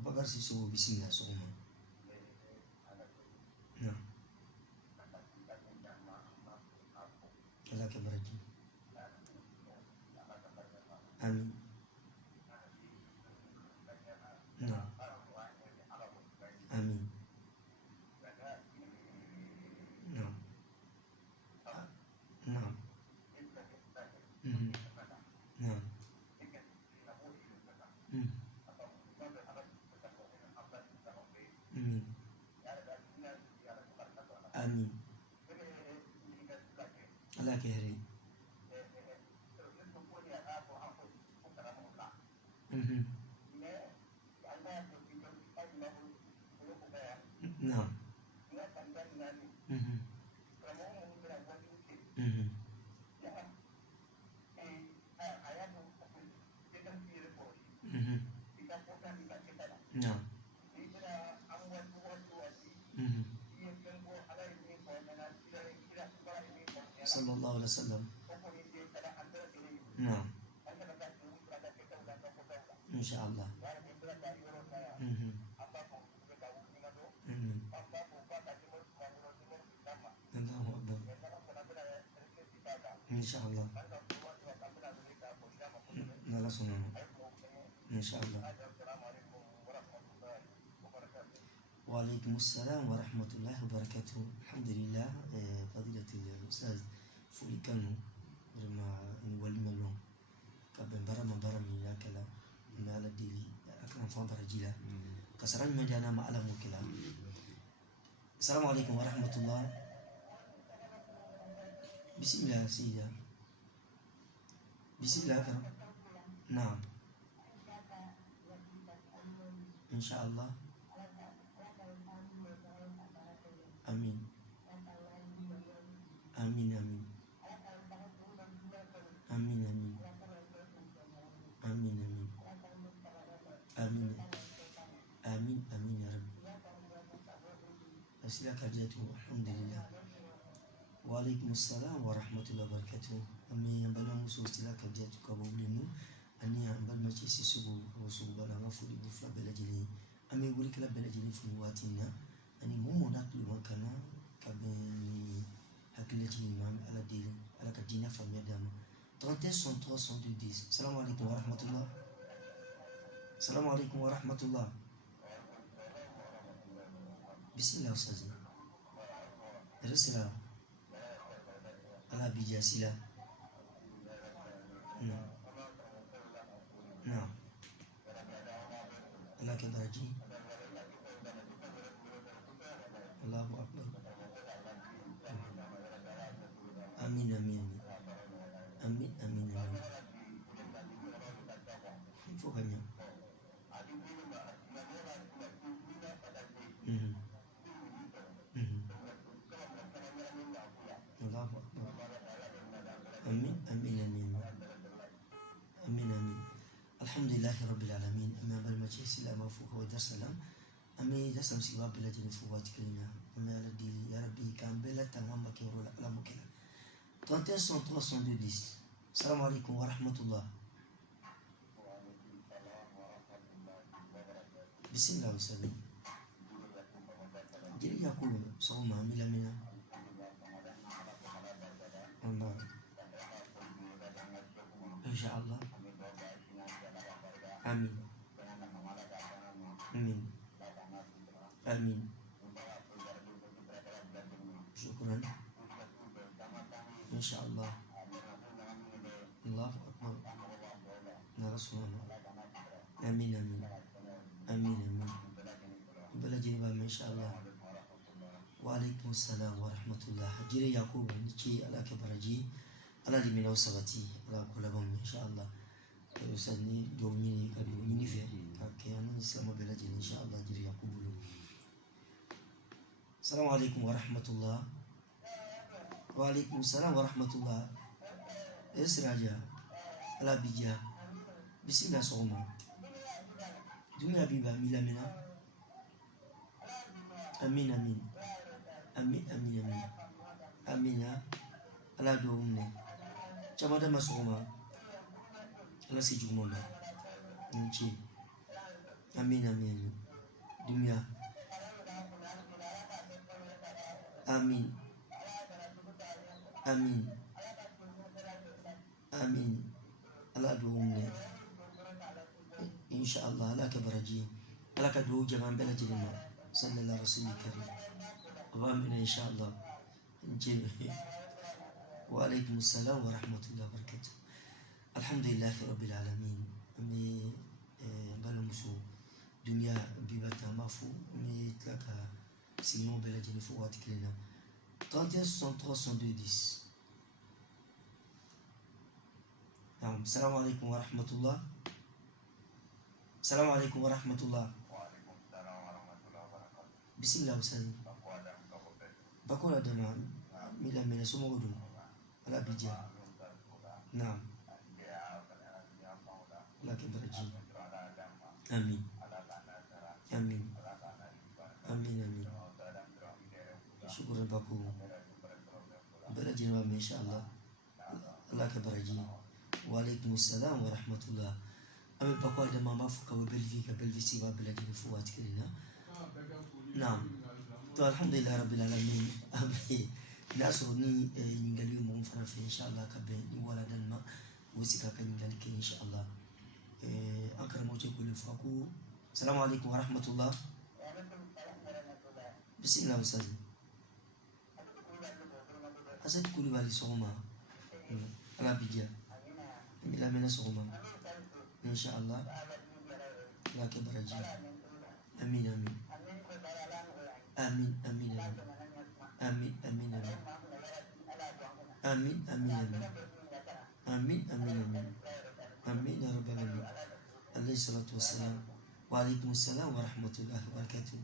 bagar si so bismillah so نعم لك برجي آمين نعم آمين نعم نعم نعم آمين الله كهري نعم نعم صلى الله عليه وسلم نعم إن شاء الله الله أكبر إن شاء الله لا سنة إن شاء الله وعليكم السلام ورحمة الله وبركاته الحمد لله فضيلة الأستاذ فوليكانو رما والملون كابن برا من لاكلا ما على ديلي أكرم فان برجيلا كسران مدانا ما على مكلا السلام عليكم ورحمة الله بسم الله سيدة بسم الله كرم نعم إن شاء الله آمين آمين آمين آمين آمين آمين آمين آمين آمين يا رب أسلك جاته الحمد لله وعليكم السلام ورحمة الله وبركاته أمي ينبغي مسوس لك جاته كبولينو أني ينبغي ما تيسي سبو وسبو بلا غفولي بفلا بلجلي أمي يقول لك لا بلجلي في واتنا أني مو ناكل مكانا كابني هكلتي إمام على دين على كدينا فمي دام 31 63 10 السلام عليكم ورحمة الله السلام عليكم ورحمة الله بسم الله أستاذ رسالة على بجاسلة نعم نعم على كدرجي الله أكبر آمين آمين آمين آمين آمين فوقنا الله أكبر آمين آمين آمين آمين آمين الحمد لله رب العالمين أما بالمجلس لا مفوق ودرس سلام ami da sam siba bela jini fu wat kilina ami ala dili ya rabbi kan bela tangam ke rola ala mukela 31 103 10. Salam alaikum wa rahmatullah. Bismillah wasalam. Jadi aku sama mila mina. Allah. Insyaallah. Amin. Amin. Amin. Syukran. Insyaallah. Allahu akbar. Ya Rasulullah. Amin amin. Amin amin. Bela jiba insyaallah. Waalaikumsalam warahmatullah. Jiri Yakub ni ala ke baraji ala di mina wasabati ala kula bon insyaallah. Usani domini kadu ni fe ke anu sama bela jini insyaallah jiri Yakub bulu. Assalamualaikum warahmatullah. Waalaikumsalam warahmatullah. Esraja ala bija. Bismillah soma. Dunia biba mila mina. Amin amin. Amin amin amin. Amina ala do umne. Chamada masoma. Ala si jumona. Nchi. Amin amin. Dunia. Amin. Amin. Amin. Ala do umne. Insyaallah ala kabaraji. Ala kadu jaman bela jilma. Sallallahu alaihi wasallam. Amin insyaallah. Waalaikumsalam warahmatullahi wabarakatuh. Alhamdulillah rabbil alamin. Ami balumusu dunia bibata mafu mi tlaka sinon bela jini fu wat kilina 31 63 10. Naam, assalamualaikum warahmatullah. Assalamualaikum warahmatullah. Waalaikumsalam warahmatullahi wabarakatuh. Bismillah wasalam. Bakola dama mila mina sumodu ala bija. Naam. Laki baraji. Amin. Amin. Amin amin. Syukuran baku. Baraji wa insyaallah. Laki baraji. Waalaikumsalam warahmatullah. Amin bakola dama mafuka wa belvi siwa belaji fu wat kilina. Naam. To alhamdulillah rabbil alamin. Abi naso ni ningali mo mfana fi inshallah kabe ni wala dan ma wusika kan ningali ke inshallah akara mo ko le faku. Assalamu alaikum warahmatullah. Bismillah ustaz. Asad kuli bali soma ala bija ila mena soma inshallah la ke baraji. Amin amin. Amin amin amin. Amin amin amin. Amin amin amin. Amin amin amin. Amin ya rabbal alamin. Alayhi salatu wassalam. Waalaikumsalam warahmatullahi wabarakatuh.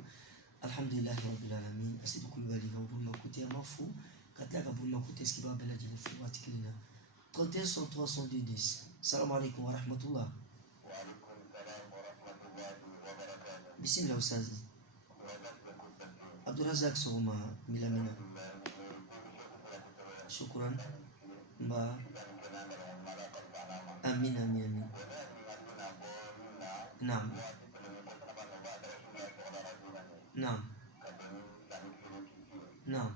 Alhamdulillah rabbil alamin. Asidu kul wali ga bul makuti amafu katla ga bul makuti skiba bela jini fu watikilina 31 103 10. Assalamu alaikum warahmatullah. Waalaikumsalam warahmatullahi wabarakatuh. Bismillah ustaz. Abdurrazak Soma Milamina. Syukran. Mbak. Amin amin amin. Naam. Naam. Naam.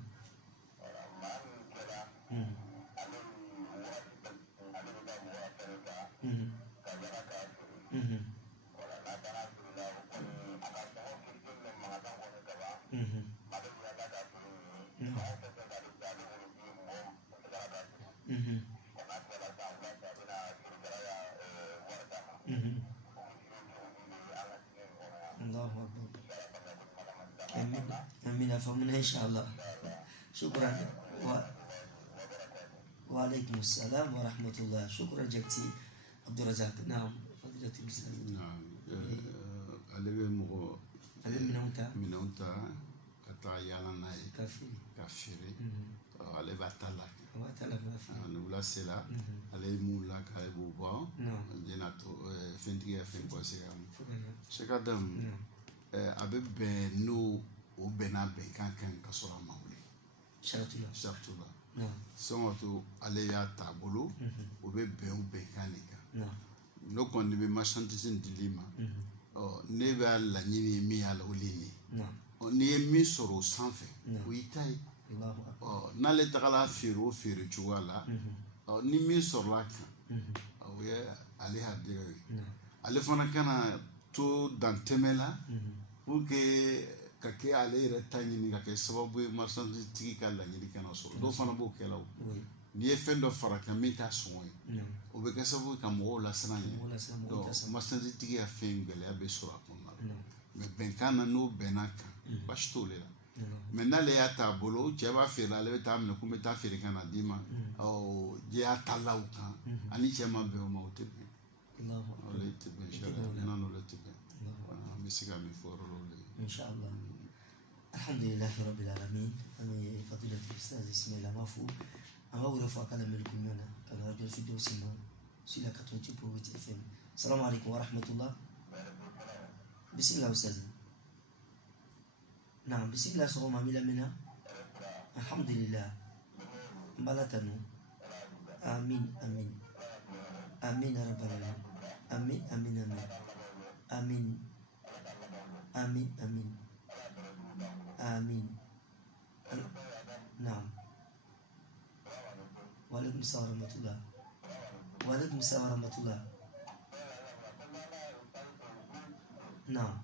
Allahu akbar. Amin. Amin afamuna insyaallah. Syukran. Waalaikumsalam warahmatullah. Syukran jakti Abdurrazak. Naam. Fadilati bismillah. Naam. Alebe mo Ale minauta kata yala nai kafiri. kafiri. Ale batala. Watala bafi. Nula sela. Ale mula ka ebo ba. Naam. Jena to fentigi fen ko se am. Fukana. Sekadam Naam. a bɛ bɛn n'o o bɛnna bɛnkan kan ka sɔrɔ a ma wuli Saratu la naam sɔngɔ to ale y'a taabolo o bɛ bɛn o bɛnkan de kan naam n'o kɔni bɛ marchandise dil'i ma ne b'a laɲini min y'a la o de ye nin ye naam n'i ye min sɔrɔ o sanfɛ o y'i ta ye Allahu akbar n'ale tagala feere o feere cogoya la ni min sɔrɔla a kan o ye ale hadiya ye ale fana kana to dantɛmɛ la pour que ka kɛ ale yɛrɛ ta ɲini ka kɛ sababu ye marchandise tigi ka laɲini kana sɔrɔ dɔw fana b'o kɛ la o n'i ye fɛn dɔ fara kan min t'a sɔngɔ ye o bɛ kɛ sababu ye ka mɔgɔw lasiran ɲɛ donc marchandise tigi ka fɛn gɛlɛya bɛ sɔrɔ a kɔnɔna la mais bɛnkan na n'o bɛnna kan baasi t'o le la mais n'ale y'a ta a bolo cɛ b'a feere ale bɛ taa minɛ ko n bɛ taa feere ka na d'i ma jɛya tala o kan ani cɛ ma bɛn o ma o tɛ bɛn ole tɛ bɛn sariya n'an ole tɛ bɛn an bɛ se ka min fɔ o yɔrɔ la o de ye inshallah alhamdulillahi rabbil alamin ani fadilatul ustaz Ismaila Mafou an b'a wele fɔ a ka lamɛnni kɔnɔna na ka na radio Firdausi ma sur la 88.8 FM. Assalamu alaikum wa rahmatullah. Bismillah ustaz. Naam, bismillah sɔgɔma an b'i lamɛnna. Alhamdulillah. N b'ala tanu. Amin amin. Amin ya rabbal alamin. Amin amin amin. Amin. Amin amin. Amin. Naam. Waalaikum salam warahmatullah. Waalaikum salam warahmatullah. Naam.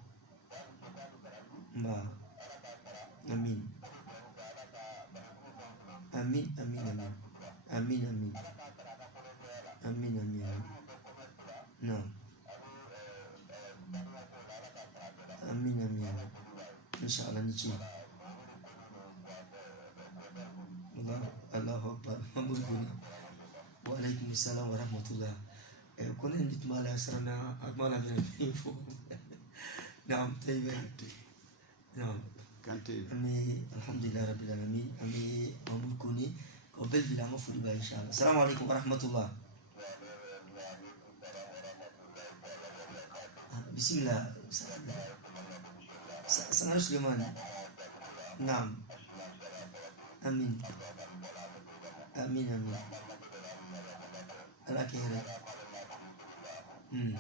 Ba. Amin. Amin amin amin. Amin amin. Amin amin. Naam. Amin amin amin. Inshallah ni ci. Allahu akbar. Mabukuni. Waalaikum salam warahmatullah. Kuna nitmala sarana akmala bin info. Naam, tayyib. Naam. Kante. Ami alhamdulillah rabbil alamin. Ami mabukuni. Ko belvila mafuli ba inshallah. Assalamu alaikum warahmatullah. Bismillah. Sana Sulaiman. Naam. Amin. Amin amin. Ala khair. No.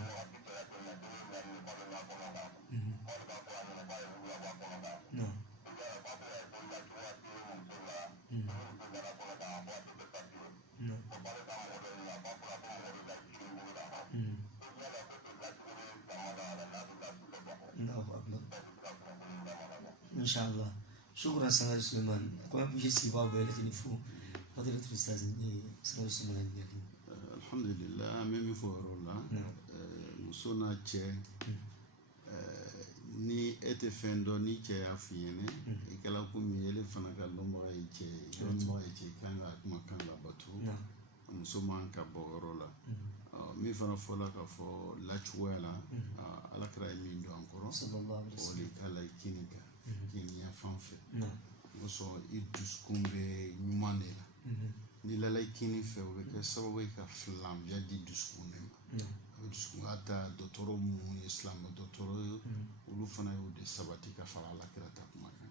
Inshallah. Shukran sana Sulaiman. Kwa kuja sibabu ile tilifu. Fadila tulistazi sana Sulaiman. Alhamdulillah mimi fo rola. Muso n'a cɛ ni e tɛ fɛn dɔn ni cɛ y'a f'i ɲɛna i kɛla komi ele fana ka dɔnbaga ye cɛ ye dɔnbaga ye cɛ kan ka kuma kan ka bato muso man ka bɔ yɔrɔ la min fana fɔla ka fɔ lacogoya la alakira ye min don an kɔrɔ o de ka la kini kan kiniya fan fɛ o sɔrɔ i dusukun bɛ ɲuman de la ni lala i kini fɛ o bɛ kɛ sababu ye ka filamuya di dusukun de ma dusukun ka taa dɔtɔrɔ minnu ye silamɛ dɔtɔrɔ ye olu fana y'o de sabati ka fara alakira ta kuma kan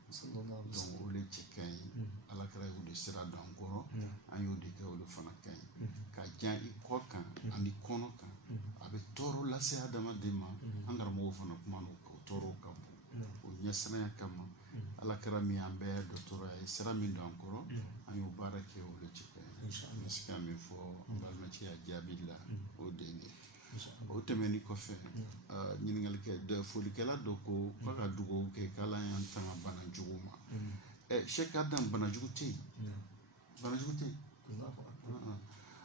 donc o de cɛ ka ɲi alakira y'o de sira don an kɔrɔ an y'o de kɛ o de fana ka ɲi ka jan i kɔ kan ani kɔnɔ kan a bɛ tɔɔrɔ lase adamaden ma an karamɔgɔw fana kuma na o tɔɔrɔw ka bon o ɲɛsiranya kama alakira min an bɛɛ dɔtɔrɔ ye sira min don an kɔrɔ an y'o baara kɛ o de cɛ ka ɲi n bɛ se ka min fɔ n balimakɛ y'a jaabi la o de ye o tɛmɛni kɔfɛ ɲininkali folikɛla dɔ ko k'a ka dugawu kɛ k'ala y'an tanga bana jugu ma Sheikh Adam bana jugu tɛ yen bana jugu tɛ yen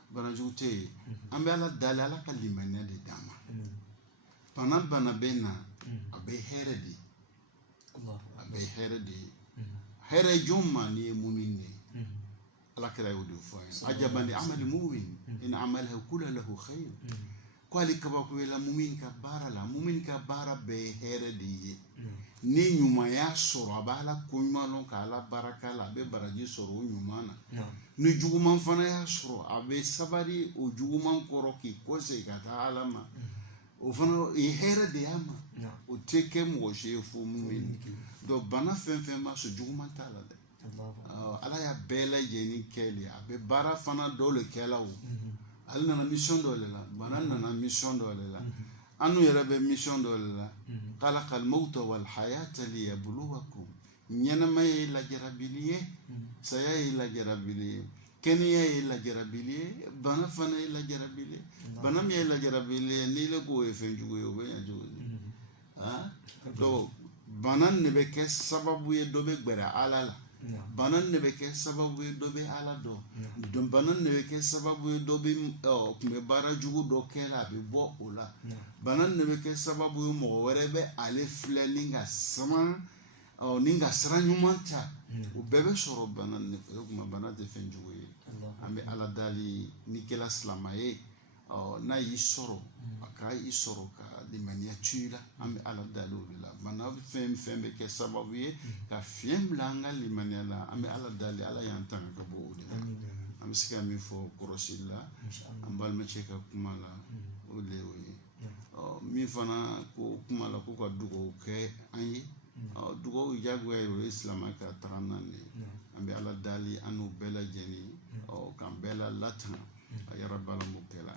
bana jugu tɛ yen an bɛ ala dali ala ka limaniya de d'an ma bana bɛ na a bɛ hɛrɛ de a bɛ hɛrɛ de hɛrɛ jɔn ma ni ye mumin de ye ala kɛra y'o de fɔ an ye ajaban li amali mu'min in amalahu kullu lahu khayr kwali kabakuyela mumin ka baara bɛɛ ye hɛrɛ de ye ni ɲumanya sɔrɔ a b'a la ko ɲuman lɔn k'a la baraka la a bɛ baraji sɔrɔ o ɲuman na ni juguman fana y'a sɔrɔ a bɛ sabari o juguman kɔrɔ k'i kɔsegin ka taa ala ma o fana i hɛrɛ de y'a ma نعم o tɛ kɛ mɔgɔ si ye fo mumini donc bana fɛn fɛn ma sɔn juguman t'a la dɛ الله ala y'a bɛɛ lajɛlen kɛ de a bɛ baara fana dɔw le kɛla o ale nana mission dɔ le la bana nana mission dɔ le la an n'u yɛrɛ bɛ mission dɔ le la خلق الموت والحياة ليبلوكم ɲɛnamaya ye lajarabili ye saya ye lajarabili ye kɛnɛya ye lajarabili ye bana fana ye lajarabili ye bana min ye lajarabili ye n'i le k'o ye fɛn jugu ye o bɛ ɲɛ cogo di donc bana de bɛ kɛ sababu ye dɔ bɛ gbɛrɛ ala la bana de bɛ kɛ sababu ye dɔ bɛ ala dɔn donc bana de bɛ kɛ sababu ye dɔ bɛ kun bɛ baara jugu dɔ kɛ la a bɛ bɔ o la bana de bɛ kɛ sababu ye mɔgɔ wɛrɛ bɛ ale filɛ ni ka sama ni ka sira ɲuman ta o bɛɛ bɛ sɔrɔ bana de fɛ o kuma bana tɛ fɛn jugu ye an bɛ ala dali ni kɛla silamɛ ye n'a y'i sɔrɔ a ka i sɔrɔ ka limaniya tu la an bɛ ala dali o de la bana fɛn fɛn bɛ kɛ sababu ye ka fiɲɛ bila an ka limaniya la an bɛ ala dali ala y'an tanga ka bɔ o de la an bɛ se ka min fɔ kɔrɔsili la an balimacɛ ka kuma la o de y'o ye min fana ko kuma la ko ka dugawu kɛ an ye dugawu jagoya ye o ye silamɛya ka taga nan de an bɛ ala dali an n'u bɛɛ lajɛlen k'an bɛɛ la latanga a yarabala m'o kɛla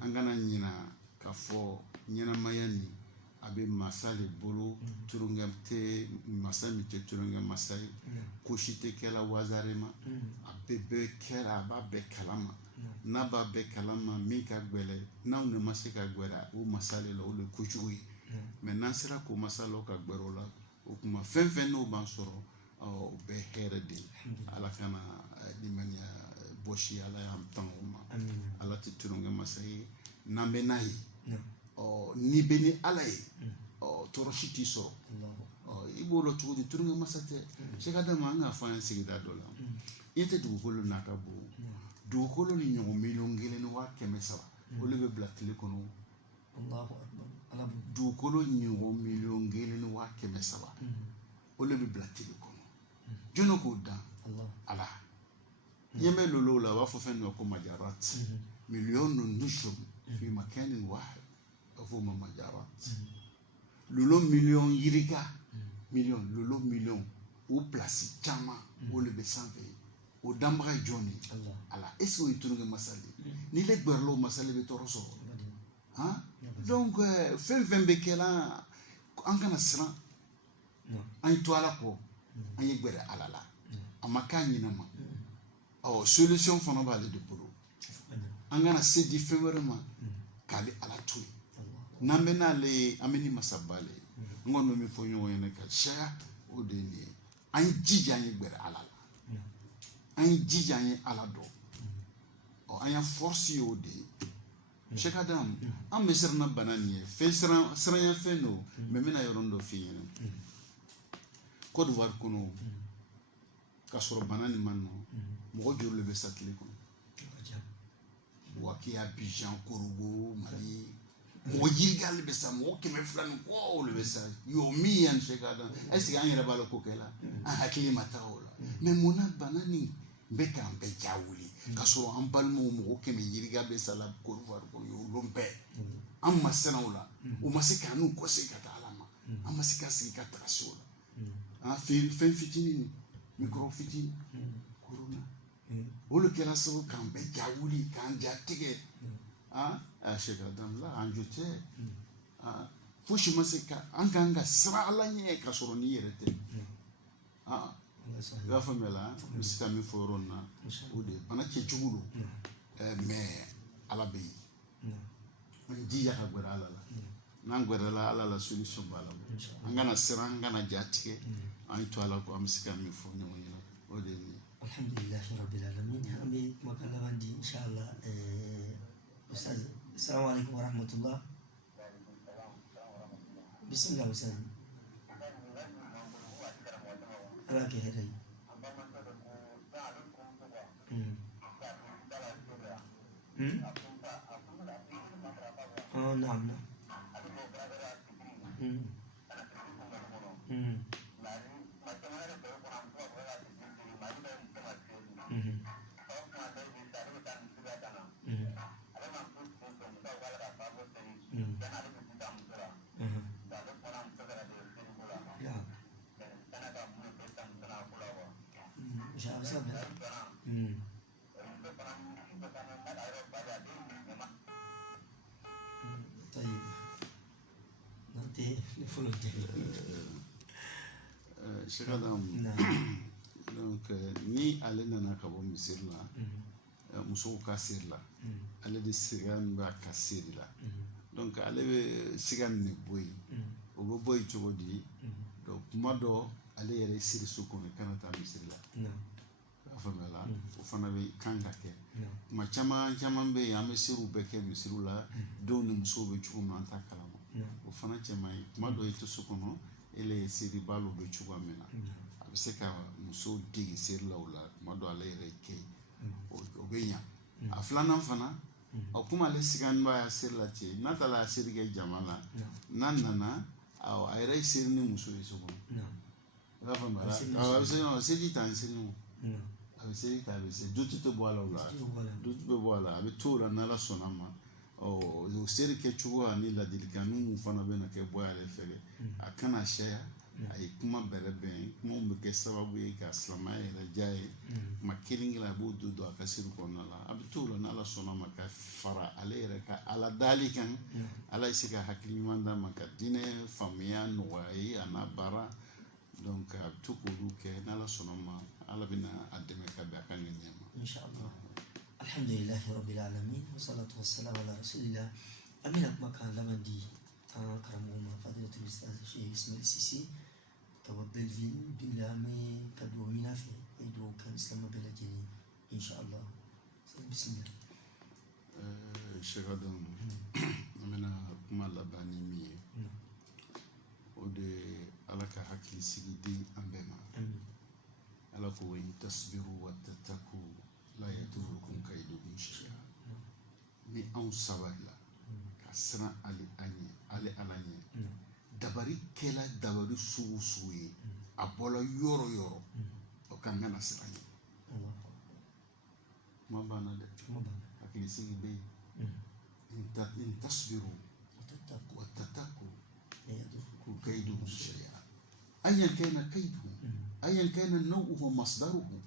an kana ɲina ka fɔ ɲɛnamaya nin a bɛ masa de bolo tulonkɛ tɛ masa min tɛ tulonkɛ masa ye ko si tɛ kɛla wazare ma a bɛɛ bɛ kɛra a b'a bɛɛ kalama n'a b'a bɛɛ kalama min ka gɛlɛn n'anw de ma se ka gɛrɛ o masa de la o de ye kojugu ye mais n'an sera k'o masa la ka gɛrɛ o la o kuma fɛn fɛn n'o b'an sɔrɔ o bɛɛ hɛrɛ de ye ala kana limaniya bɔsi ala y'an tan o ma ala tɛ tulonkɛ masa ye n'an bɛ n'a ye n'i bɛ ni ala ye tɔɔrɔ si t'i sɔrɔ i b'o dɔn cogo di tulonkɛ masa tɛ seka dama an k'a fɔ an ye sigida dɔ la i tɛ dugukolo n'a ka bon dugukolo ni ɲɔgɔn 1,700,000 o de bɛ bila tile kɔnɔ dugukolo ɲɔgɔn 1,700,000 o de bɛ bila tile kɔnɔ jɔnni k'o dan ala ɲɛmɛ lolo la a b'a fɔ fɛn dɔ ko majarat miliyɔn nujum fi makanin wahid a fɔ o ma majarat lolo miliyɔn yirika miliyɔn lolo miliyɔn o pilasi caman o de bɛ sanfɛ o danbaga ye jɔn ye ala est-ce que o ye tulonkɛ masa de ye n'i le gbɛrɛla o masa de bɛ tɔɔrɔ sɔrɔ donc fɛn fɛn bɛ kɛla an kana siran an ye to ala kɔ an ye gbɛrɛ ala la a ma k'a ɲinama solution fana b'ale de bolo an kana se di fɛn wɛrɛ ma k'ale ala to ye n'an bɛ n'ale ye an bɛ ni masaba le ye n kɔni bɛ min fɔ ɲɔgɔn ɲɛna ka caya o de ye nin ye an ye jija an ye gbɛrɛ ala la an ye jija an ye ala dɔn an ya force ye o de ye Cheikh Adam an bɛ siran na bana nin ye fɛn siranya fɛn don mais n bɛna yɔrɔnin dɔ f'i ɲɛna Côte d'Ivoire kɔnɔ ka sɔrɔ bana nin man nɔ mɔgɔ joli bɛ sa tile kɔnɔ Bouaké Abidjan Korogo Mali mɔgɔ yirigali bɛ sa mɔgɔ 200 ni kɔ olu bɛ sa yo min yan Cheikh Adam est-ce que an yɛrɛ b'a la ko kɛla an hakili ma taa o la mais mun na bana nin bɛ k'an bɛɛ ja wuli ka sɔrɔ an balimaw mɔgɔ 100 yiriga bɛ sa la Côte d'Ivoire kɔnɔ olu bɛɛ an ma siran o la o ma se k'an n'u kɔse ka taa ala ma an ma se ka sigi ka taga so la fɛn fitinin ni micro fitinin corona olu kɛra sababu k'an bɛɛ ja wuli k'an ja tigɛ Cheikh Adam la an jo tɛ fosi ma se ka an k'an ka siran ala ɲɛ ka sɔrɔ n'i yɛrɛ tɛ i b'a faamuya la n bɛ se ka min fɔ yɔrɔ nin na o de ye bana kɛcogo don mais ala bɛ yen an jija ka gɛrɛ ala la n'an gɛrɛla ala la solution b'a la an kana siran an kana ja tigɛ an ye to ala kɔ an bɛ se ka min fɔ ɲɔgɔn ɲɛna o de ye nin ye alhamdulillahi rabbil alamin an bɛ kumakan laban di inshallah ustaz assalamu alaikum warahmatullah bismillah ustaz ala ke hɛrɛ ye نعم شاء الله طيب nanti le follow Cheikh Adam donc ni ale nana ka bɔ misiri la musow ka siri la ale de sigan b'a ka siri la donc ale bɛ sigan ne bɔ yen o bɛ bɔ yen cogo di donc kuma dɔ ale yɛrɛ siri so kɔnɔ kana taa misiri la k'a faamuya la o fana bɛ kan ka kɛ kuma caman caman bɛ yen an bɛ siriw bɛɛ kɛ misiriw la denw ni musow bɛ cogo min na an t'a kalama o fana cɛman ye kuma dɔ i tɛ so kɔnɔ ele ye siri balo bɛ cogoya min na a bɛ se ka musow dege siri la o la kuma dɔ ale yɛrɛ kɛ o bɛ ɲa a filanan fana kuma ale sigan b'a siri la ten n'a taara a siri kɛ jama la n'a nana a yɛrɛ ye siri ni muso ye so kɔnɔ i b'a faamuya a bɛ se ɲɔgɔn seli ta n siri ɲɔgɔn a bɛ seli ta a bɛ se dutu tɛ bɔ a la o la dutu bɛ bɔ a la a bɛ to o la n'ala sɔnna ma o seri kɛ cogo ani ladilikan ninnu fana bɛ na kɛ bɔ ale fɛ a kana sɛya a ye kuma bɛrɛ bɛn kuma bɛ kɛ sababu ye ka silamɛya yɛrɛ diya ye kuma kelen kelen a b'o don a ka siri kɔnɔna la a bɛ to o la n'ala sɔnna ma ka fara ale yɛrɛ ka ala dali kan ala ye se ka hakili ɲuman d'a ma ka diinɛ faamuya nɔgɔya ye a n'a baara donc a bɛ to k'olu kɛ n'ala sɔnna ma ala bɛna a dɛmɛ ka bɛn a ka ŋaniya ma inshallah alhamdulillahi rabbil alamin wa salatu wassalamu ala rasulillah amina kuma kan lamandi an karamogo ma fadilatul ustaz Sheikh Ismail Sisi ka bɔ Belleville bila me ka duwawu ɲini a fɛ a ye duwawu kan silamɛ bɛɛ lajɛlen inshallah bismillah Cheikh Adam an bɛna kuma laban ni min ye o de ala ka hakili sigi di an bɛɛ ma ala ko wa in tasbiru wa tattaku la yadurukum kaiduhum shay'a ni anw sabari la ka siran ale an ɲɛ ale ala ɲɛ dabari kɛla dabari sugu sugu ye a bɔla yɔrɔ yɔrɔ o kan kana siran ɲɛ kuma banna dɛ hakili sigi bɛ yen in tasbiru wa tattaku kaiduhum shay'a ayan kana kaiduhum ayan kana naw'uhu masdaruhu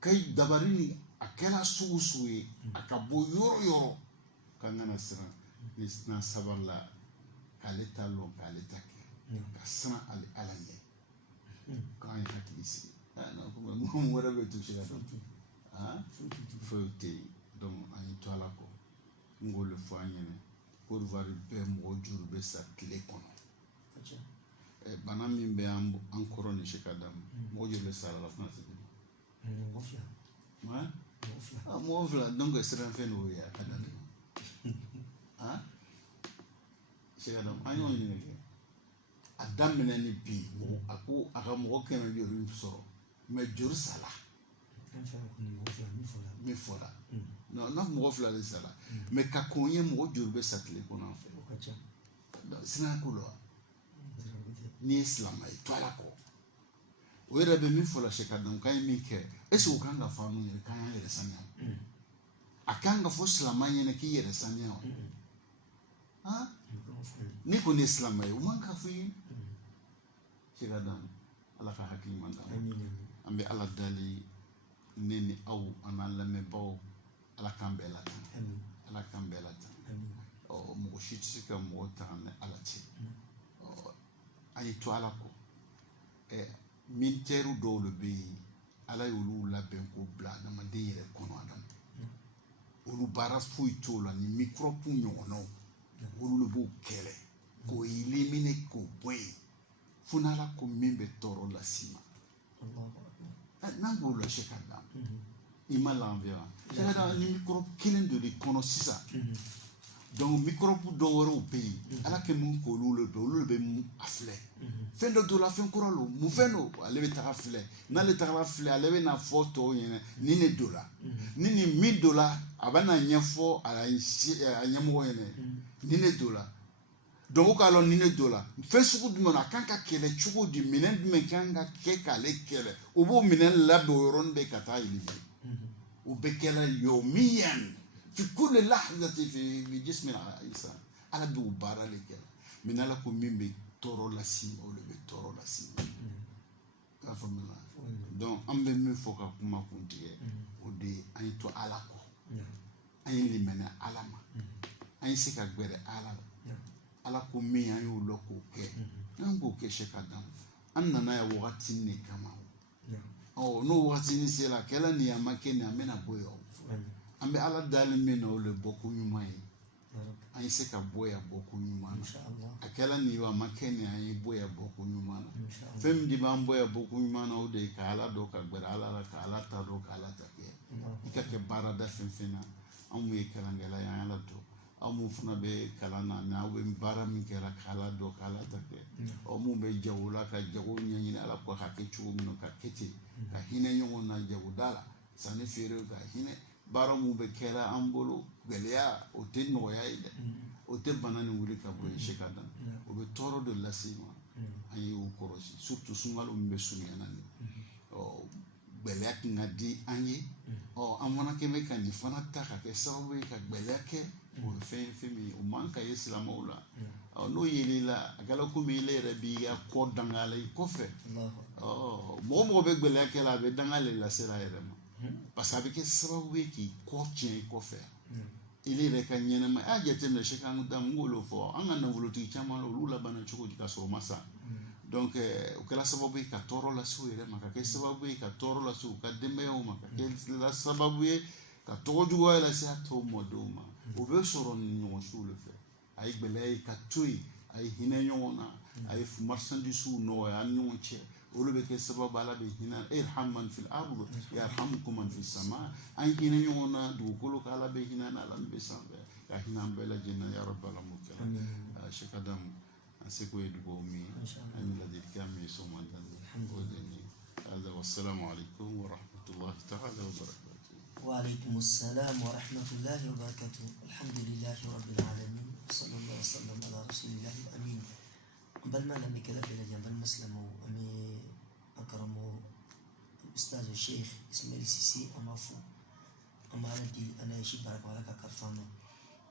kai dabari ni a kɛla sugu sugu ye a ka bɔ yɔrɔ yɔrɔ kan kana siran ni na sabar la k'ale ta lɔn k'ale ta kɛ ka siran ale ala ɲɛ k'an ye hakili sigi mɔgɔ wɛrɛ bɛ to se ka foyi tɛ yen donc an ye to ala kɔ n k'o le fɔ an ɲɛna Côte d'Ivoire bɛɛ mɔgɔ juru bɛ sa tile kɔnɔ bana min bɛ an kɔrɔ ni Cheikh Adam mɔgɔ juru bɛ sa la fana tɛ mɔgɔ fila donc siran fɛn dɔw ye a ka da Cheikh Adam an y'o ɲininka kɛ a daminɛ ni bi a ko a ka mɔgɔ kɛmɛ bɛ olu sɔrɔ mais juru sala min fɔra n'a mɔgɔ fila de sala mais ka kɔn ye mɔgɔ juru bɛ sa tile kɔnɔ an fɛ siran ko la n'i ye silamɛ ye to ala kɔ o yɛrɛ bɛ min fɔ la Cheikh Adam k'an ye min kɛ est ce que o kan ka fɔ an yɛrɛ k'an y'an yɛrɛ saniya a kan ka fɔ silamɛ ɲɛna k'i yɛrɛ saniya wa ni kɔni ye silamɛ ye o man ka fɔ i ye Cheikh Adam ala ka hakili ɲuman d'an ma an bɛ ala dali ne ni aw an n'an lamɛnbagaw ala k'an bɛɛ latan ala k'an bɛɛ latan mɔgɔ si tɛ se ka mɔgɔ ta ni ala cɛ an ye to ala kɔ militaire dɔw de bɛ yen ala y'olu labɛn k'o bila adamaden yɛrɛ kɔnɔ adama olu baara foyi t'o la ni microbe ɲɔgɔnnaw olu de b'o kɛlɛ k'o éliminer k'o bɔ yen fo n'ala ko min bɛ tɔɔrɔ las'i ma n'an b'o la Cheikh Adam i ma l'environ Cheikh Adam ni microbe kelen dɔ de kɔnɔ sisan donc microbe dɔw wɛrɛw bɛ yen ala kɛ mun k'olu le bɛ olu de bɛ a filɛ fɛn dɔ don la fɛn kura lo mun fɛn don ale bɛ taga filɛ n'ale tagara filɛ ale bɛ na fɔ tɔw ɲɛna ni ne don la ni nin min don la a bɛ na ɲɛfɔ a ɲɛmɔgɔ ɲɛna ni ne don la donc k'a lɔn ni ne don la fɛn sugu jumɛn a kan ka kɛlɛ cogo di minɛn jumɛn kan ka kɛ k'ale kɛlɛ o b'o minɛn labɛn o yɔrɔnin bɛɛ ka taa yɛlɛma o bɛ kɛla yawmiyan fi kulli lahzati fi jismi insan ala b'o baara le kɛ mais ala ko min bɛ tɔɔrɔ las'i ma o de bɛ tɔɔrɔ las'i ma i y'a faamuya donc an an bɛ min fɔ ka kuma kuntigɛ o de an ye to ala kɔ an ye limɛnɛ ala ma an ye se ka gbɛrɛ ala la ala ko min an y'o lɔ k'o kɛ n'an k'o kɛ sɛ ka dan an nana yan wagati ne kama n'o wagati ni sera kɛla nin a ma kɛ nin an bɛna bɔ yan an bɛ ala dalen min na o le bɔ ko ɲuman ye an ye se ka bɔ yan bɔ ko ɲuman na a kɛla nin a ma kɛ nin an ye bɔ yan bɔ ko ɲuman na fɛn min de b'an bɔ yan bɔ ko ɲuman na o de ye ka ala dɔn ka gbɛrɛ ala la ka ala ta dɔn ka ala ta kɛ i ka kɛ baarada fɛn fɛn na anw ye kalankɛla ye an ala dɔn aw mun fana bɛ kalan na n'aw bɛ baara min kɛra ka ala dɔn ka ala ta kɛ mun bɛ jago la ka jago ɲɛɲini ala ko ka kɛ cogo min na ka kɛ ten ka hinɛ ɲɔgɔn na jagoda la sanni feere ka hinɛ baara mun bɛ kɛra an bolo gɛlɛya o tɛ nɔgɔya ye dɛ o tɛ bana ni wuli ka bɔ yen se ka dan o bɛ tɔɔrɔ de lase ma an ye o kɔrɔsi surtout sunkalo min bɛ surunyana nin gɛlɛya kan ka di an ye an fana kɛ bɛ ka nin fana ta ka kɛ sababu ye ka gɛlɛya kɛ o ye fɛn min ye o man ka ye silamɛw la n'o yel'i la a kɛra komi ile yɛrɛ b'i ka kɔ danga la i kɔfɛ mɔgɔ bɛ gɛlɛya kɛ la a bɛ danga le lase a yɛrɛ ma parce que a bɛ kɛ sababu ye k'i kɔ tiɲɛ i kɔfɛ ile yɛrɛ ka ɲɛnɛma a y'a jateminɛ se k'an da n k'olu fɔ an ka nafolotigi caman na olu labanna cogo di ka sɔrɔ ma sa donc o kɛra sababu ye ka tɔɔrɔ lase u yɛrɛ ma ka kɛ sababu ye ka tɔɔrɔ lase u ka denbayaw ma ka kɛ sababu ye ka tɔgɔ juguya lase a tɔw mɔdenw ma o bɛ sɔrɔ ni ɲɔgɔn suw de fɛ a ye gɛlɛya ye ka to yen a ye hinɛ ɲɔgɔn na a ye marchandisiw nɔgɔya an ni ɲɔgɔn cɛ olu bɛ kɛ sababu ala bɛ hinɛ irham man fil ard yarhamkum man fis sama an hinɛ ɲɔgɔn na dugukolo ka ala bɛ hinɛ na ala min bɛ sanfɛ ka hinɛ an bɛɛ lajɛlen ya rabbal alamin shekadamu an seko ye dugawu min an ye ladilikan min sɔn man dan o de ni hada wassalamu alaikum wa rahmatullahi ta'ala wa barakatuh. وعليكم السلام ورحمة الله وبركاته. الحمد لله رب العالمين صلى الله وسلم على رسول الله الأمين. بل ما لم يكن بلا جنب المسلم أمي أكرمه الأستاذ الشيخ إسماعيل سيسي أمافو أما ردي أنا يشي بارك ولك كرفاما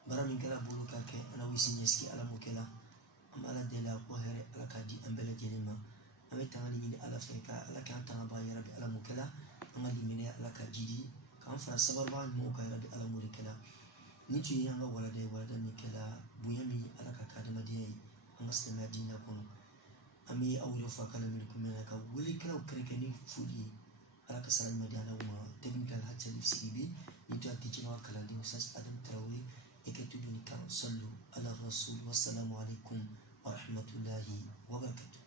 برا من كلا بولو كاكي أنا ويسين يسكي على مكلا أما ردي لا قهر على كادي أمبلا جنما أمي تغني من ألف كيكا على كان تغبا يا ربي على مكلا أما لي من على كاجيدي كان فرا سبر بان موكا يا ربي على موريكلا نيتي يانغا ولدي ميكلا بويامي على كاكادما دي أنغسل مدينة كونو أمي أولي فاكلا منكم منك ولي كلا وكريكني فولي على كسر المدينة وما تكنيكال حتى الفسيبي نيتو أتيجينا وكلا دي وساس أدم تراوي إكتبني كان صلوا على الرسول والسلام عليكم ورحمة الله وبركاته.